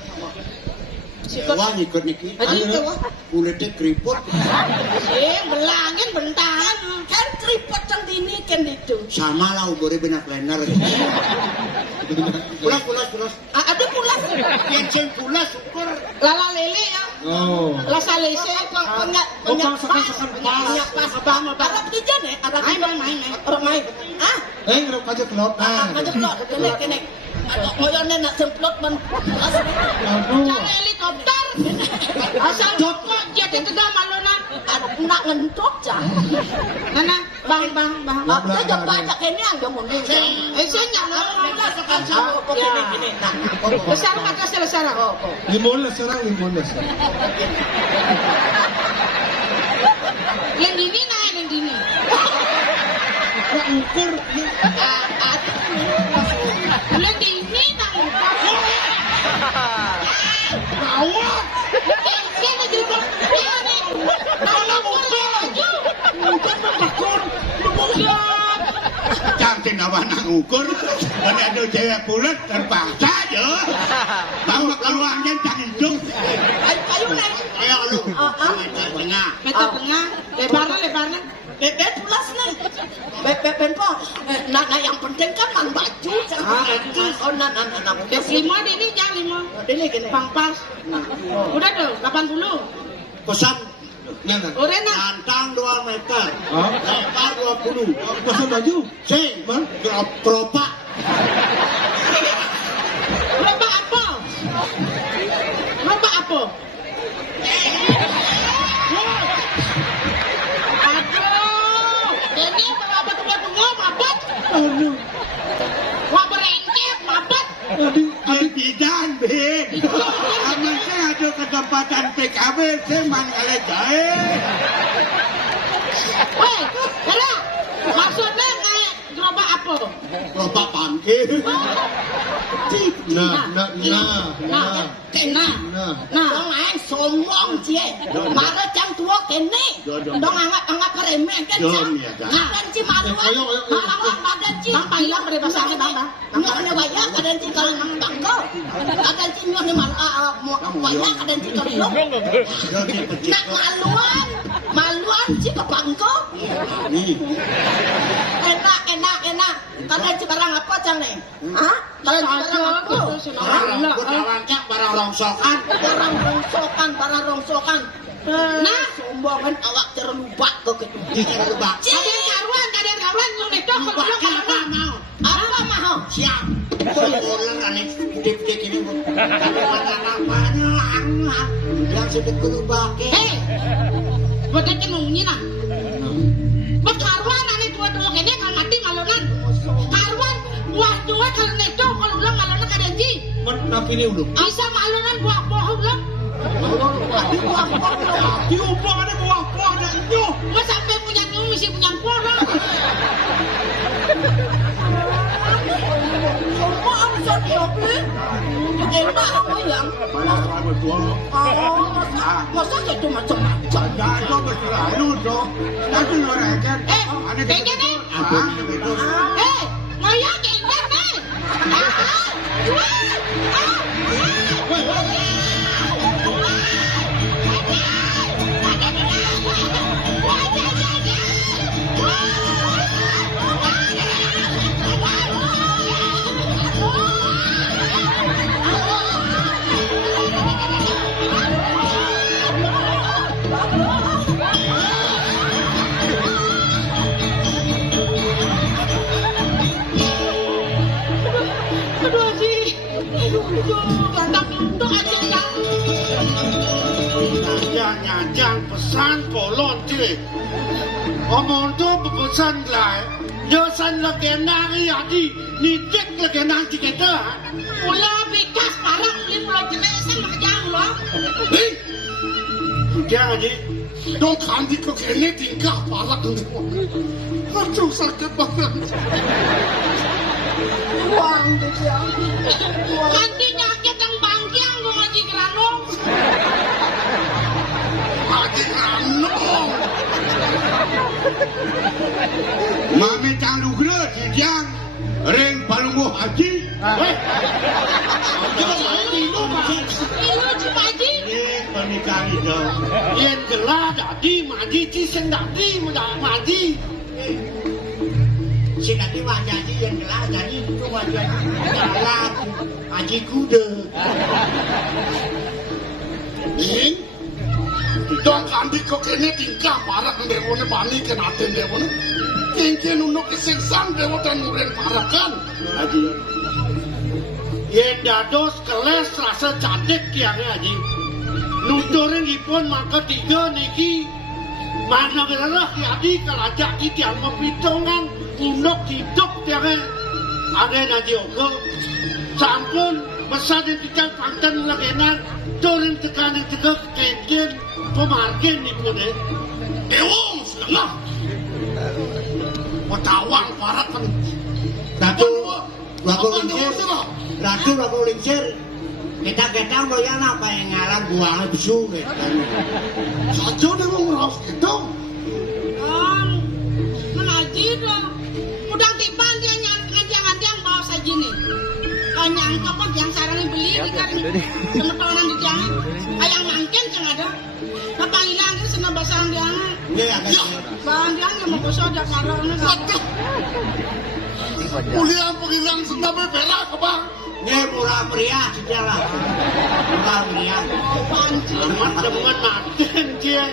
Wah ikut niki. Aduh, Kulitnya keriput. belangin bentangan. Kan tripod yang dini kan itu. Sama lah ubore benak lenar. Pulas. Ada pulas. Pensiun pulas ukur. Lala lele ya. Oh. Lasa lese. Banyak pas. Apa? Arab kerja nih. Arab Main. Orang main. Ah, Ngerok aja kelot. aja keluar. Kene. Moyone nak semplot man. Aduh. Cara helikopter. Asal jokok jadi tegak malona. Nak ngentot cah. Nana, bang. Dia jam baca kene ang dong munding. Saya nyala. Kene. Besar maka selesai. Limon lah serang. Yang dini. Nak ukur. Yang dini nang. Awak. Kene jadi bang. Tolong ukur aja. Cantik awak nak ukur. Mana ada cewek pulut terpaksa je. Bawa keluarnya tak hidup. Kayu nih. Ayo lu. Tengah. Meter tengah. Lebarnya. Bebek pulas nih. Bebek po. Nah yang penting kan man baju. Oh nah. Yang 5 dini jangan 5. Ini gini. Pangpas. Udah tuh 80. Pesan Nana. Orena. Pantang 2 meter. Hah? Lebar 20. Pasal baju. Sing. Bang. Propak. Lomba apa? Aduh. Ini apa tuh bengong mabot? Aduh. Wah berengket mabot. Bidan, Bin. Aman saya ada kesempatan PKB, saya mangkale jahe. Weh, Hera. Maksudnya kayak gerobak apa? Propak pangke. Nah. Dong ai sombong cie. Mara jang tua kene. Dong anggap remeh kan cah. Ngadan ci maluan. Maluan badan ci. Bang payah pada pasangnya bang. Nyonya waya kadan ci kalau nang bangko. Kadan ci nyonya waya kadan ci kalau. Nak maluan ci ke bangko. Enak. Kadan ci barang apa cang nih? Hah? Kadan ci barang apa? Awangnya barang rongsokan. Barang rongsokan. Nah, sombong kan awak terlubak kok gitu. Terlubak. Kaden karuan lu netok kalau lu Apa mau? Apa mau? Siap. Bola aneh gede-gede gini. Banyak. Yang sudah kerubak. Hei. Begitu nungguin ah. Karuan ane dua-dua kene kan mati malonan. Karuan buah dua kalau netok kalau ulang malonan kaden ji. Napi ni ulung. Bisa malonan buah ulang. Diubah ada buah-buah dan nyuh. Nggak sampai punya nyum mesti punya porong. Sombong sok yopi. Enak apa yang? Masa gitu macam-macam. Jangan berlalu dong. Nanti orang kan. Kayaknya nih. Ngoyak kayaknya nih. Gantang untuk aja yang Nyajang pesan kolon je. Omong tu berpesan lah. Dia san lagi nang yadi, ni dek lagi nang ciketa. Pula bekas parang beli pulau jenesan makjang loh. Hei, dia aja. Dong kandi kok kene tingkah palak ni. Aduh sakit banget. Uang tu dia. Nanti nyakit yang bangkiang gua ngaji geranong. Aji ranong. Mami cang lugra sijang ring palungguh haji. Ilu cuma aja. Ini pernikahan itu. Yang gelah jadi maji, ciseng jadi maji. Si nanti maji yang gelas jadi itu maji jalan haji kuda. Ning dong kandi kok kene tingkah palak dewone bani kenaten dewone. Kengken unuk kesengsang dewo dan muren parakan. Haji. Yang dados keles rasa cadek kiangnya haji. Nuturin ipun maka tiga niki. Mana gerah haji kalajak di tiang mempitongan. Unuk hidup tiangnya. Ada haji oke. Sampun besar di tiang pantan lagenan. Turun tekanan tegak kengken. Pemargen ipun Ewong setengah. Watawang parakan. Ratu lincir. Kita mau yang apa yang ngalang buang besu nih. Saja dewo ngeras itu. Menaji dong. Udang tipan dia ngajang-ngajang bawa saji nih. Nyangka pun yang sarangnya beli di karing. Sama tawanan di jangan. Ayang mangken ceng ada. Apa hilang ke sana basang dia. Bahan dia nggak mau kosong ada karangnya. Kuliah pengilang sendape berak ke bang. Ini murah meriah sejalan. Murah meriah. Amat demen naten dia.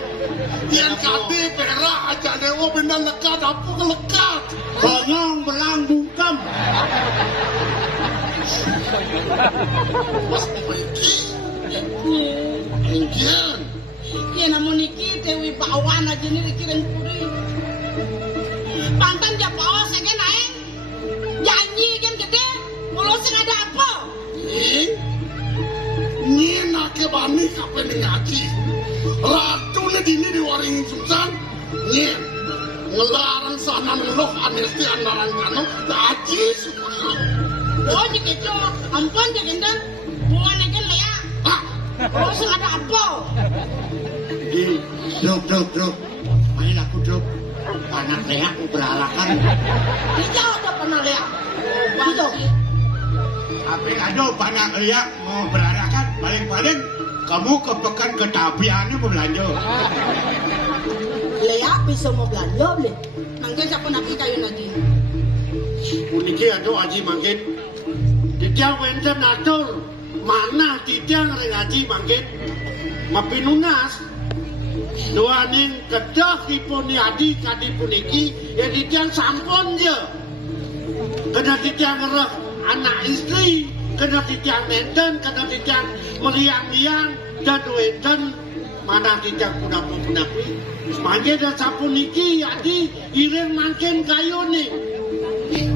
Yang kati berak aja dewo benda lekat apa kelekat. Konyong belang bungkem. Mas Miki. Engkian. Iya namun niki Dewi Bawan aja nih dikirim kuri. Pantan dia bawa saya naik. Janji kan gede. Kalau sih ada apa? Ini nak ke bani kapan ngaji. Ratu ni dini diwaring susah. Ni ngelarang sana ngeloh anesti andaran kanu ngaji semua. Oh gitu. Ampun jangan buan aja lah ya. Kalau sih ada apa? Drop. Main aku drop. Anak leak beralakan. Kita udah pernah lihat. Itu. Apa ada panak liak mau berarakan paling-paling kamu ke pekan ketapiannya berbelanja. Leak bisa mau belanja beli. Mangga siapa nak kayu nanti? Uniki ada haji mangkin. Titiang wenten atur. Mana titiang ring haji mangkin. Mapinunas. Dua ning kedah ipun yadi kadi puniki. Ya titiang sampun je. Kena titiang ngerah anak istri. Kena titiang nenten. Kena titiang meliang-liang. Dan wenten. Mana titiang punapi-punapi. Mangkin dan sampun niki yadi. Iring mangkin kayu nih.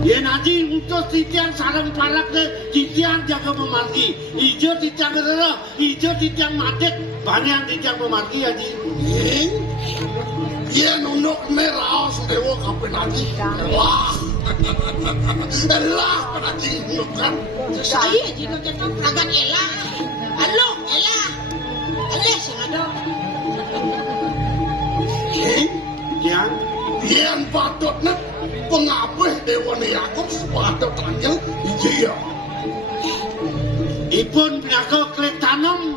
Ya nanti untuk titiang sarang parak deh, titiang jaga memarki, hijau titiang gerah, hijau titiang madet, banyak titiang memarki aja. Iya nunuk merah sudewo kapan lagi? Wah, elah lagi nunuk kan? Saya jika kita peragat elah. Halo, elah. Elah sih ada. Yang Yang patut nak pengabeh Dewan Yakub sepatut tanya dia. ipun pinaka klik tanam,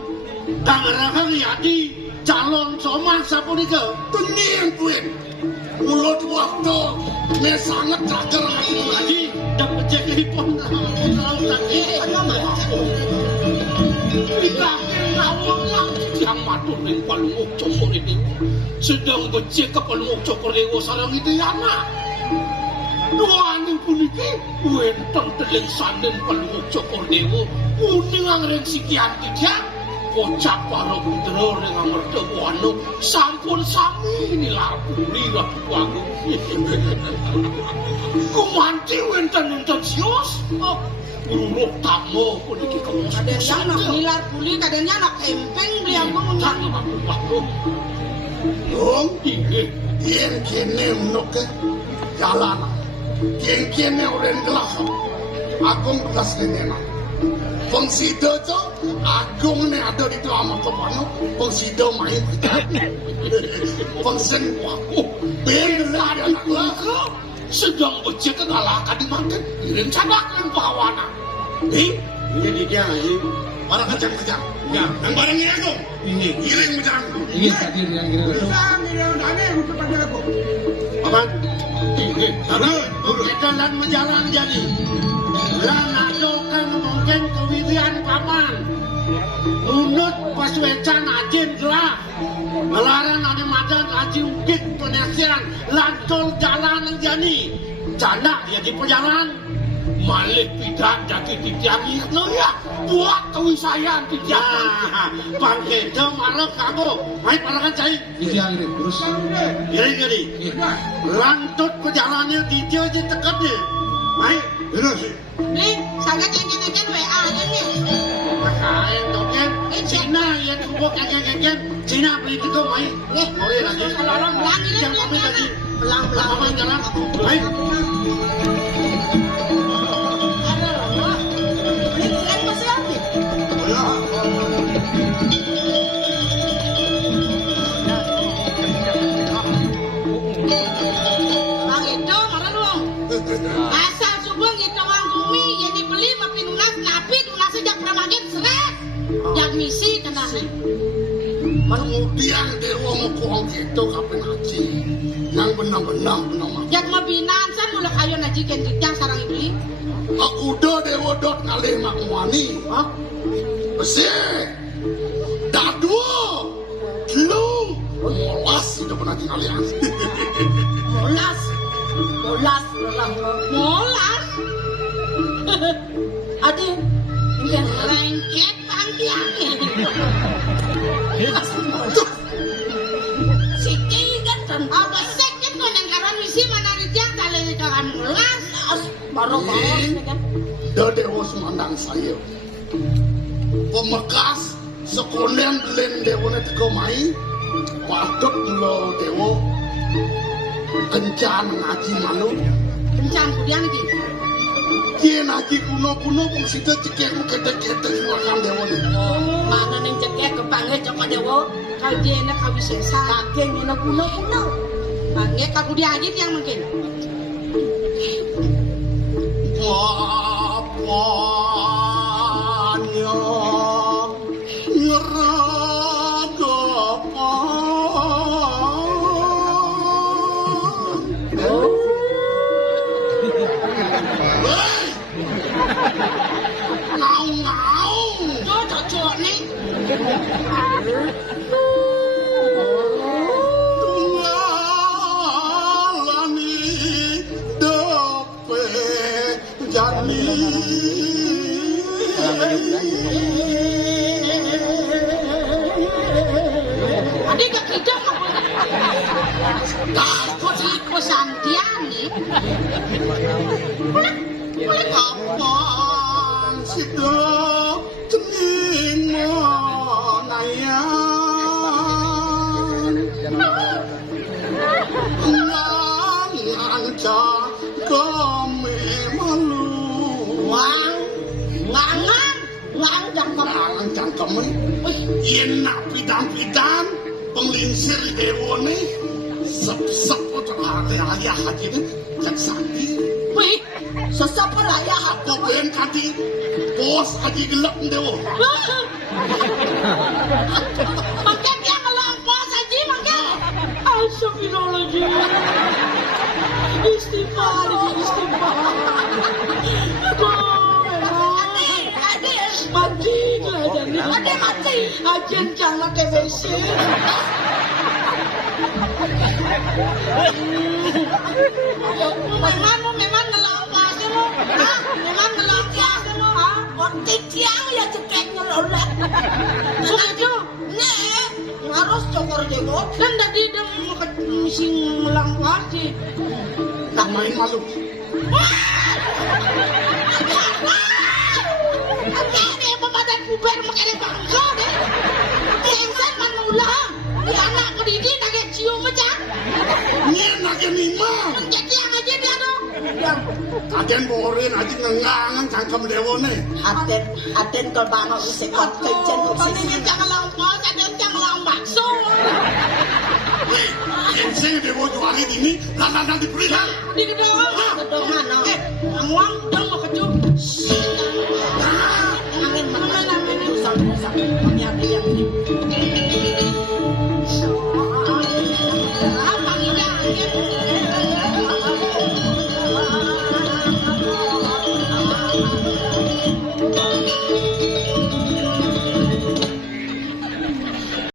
kang rahang yadi calon somah sapunika. Tenang tuan, mulut waktu me sangat cager Haji dan becek ipun kalau tadi. Kita ngawang lang yang matur ning palungok cokor ini sedang becek ke palungok cokor dewa sarang itu yana. Dua ning puniki wenten beleng sanen peluk cokor dewo uning angreng sikian tiga kocap para putra dengan merdewoano sampun sami ini lapuri lapu aku kumanti wenten sios uruk tamu pun iki kamu Kadenya nak nilar puli, kadenya nak kempeng beli aku cari menang. aku Dong, ini yen kene mnoke jalan. Yen kene orang gelas. Agung gelas nena. Pengsido tu, agung ni ada di dalam apa mana? Pengsido main. Pengsen aku, benar dia nak lah. sedang becek kegalahkan di market direncanakan pawana Ini dia ini. Barang kejam-kejam. Ya, yang barangnya aku. Ini. Giring macam. Ini tadi yang kira Bisa miliar dana untuk pada aku. Aman. ini Jalan menjalan jadi. Lan adokan mungkin kewirian paman. Unut paswecan ajin gelah. Ngelaran ada madan aji ukit penasiran. Lantol jalan yang jadi. Canda ya di perjalanan. malih pidan jadi dijangi no ya buat kewisayan dijangi Pangkedo malah kamu. Hai parakan cai. Ini yang ini terus. Gini. Lantut perjalanannya di dia aja tekatnya. Hai. Terus. Li, sangat cengken-cengken WA nya nih. Kain token. Cina yang kubuk keken. Cina beli itu mai. Nih, Boleh lagi. belang ini Yang kami tadi. belang. Apa yang jalan? Hai. Ada loh. Ini masih aktif. Bang itu mana dong? Asal subuh gitu wang bumi yang dibeli mapi lunas napi lunas sejak pramagen seret. Yang misi kena Kemudian dewa mukuang itu kapan aji. Yang benar-benar. yang mabinan san mulak ayo naji kendiknya sarang beli. Aku dah dewa dot ngalih mak wani. Hah? Besi. Dua. Lu. Molas itu pernah ngalih. Molas. Adi, ini lengket pantiangnya. Siki kan apa sekit kau yang karan misi mana rijang kali karan molas. Baru kan. Dah dewa semandang saya. Pemekas sekolah belen dewa nanti kau main. Patut lo dewa kencan ngaji malu. Kencang kudian lagi. Kia ngaji kuno-kuno pun sida cekek ketek-ketek makan dewa ni. Mana neng cekek kepanggil cokok dewa. Kau dia nak kau bisa sakit ni nak kuno. Panggil kau dia aja yang mungkin. Bapaknya ngeragapan. Ngau-ngau. Cocok ni. Tunggalani dope jani. Adik gak kita apa? Kau si Kosantiani. Kapan sida cening monayan nganca kami malu ngang cangkeme yen nak pidan-pidan penglingsir dewa ni sep-sep raya haji ni jak sakit. Wih, sesapa raya Aku pengen kati bos haji gelap dewa. Makan dia melampau saja makan. Astagfirullahaladzim. Istighfar. Mati keadaannya. Mati. Ajen jangan TBC. Memang melampau aja lo. Memang titiang ya cekeknya lolak. Begitu. Nih, harus cokor dewo. Dan tadi dia mau ke sing melangkah sih. Tak main malu. Ini pemadan puber makanya bangsa deh. Tengsan man ulang. Di anak kedidi nagak cium macam. Nyen nake mimang. Jadi yang aja dia dong. Kaden borin aja ngengangan cangkem dewone. Aten kol bangau isekot kejen Pokoknya jangan longkos, ada yang jangan long bakso. Weh, enseng dewo juari ini lanang diberi kan. Di gedung. gedongan no. Amuang dong mau kecup. Angin mana? Usang-usang. Yang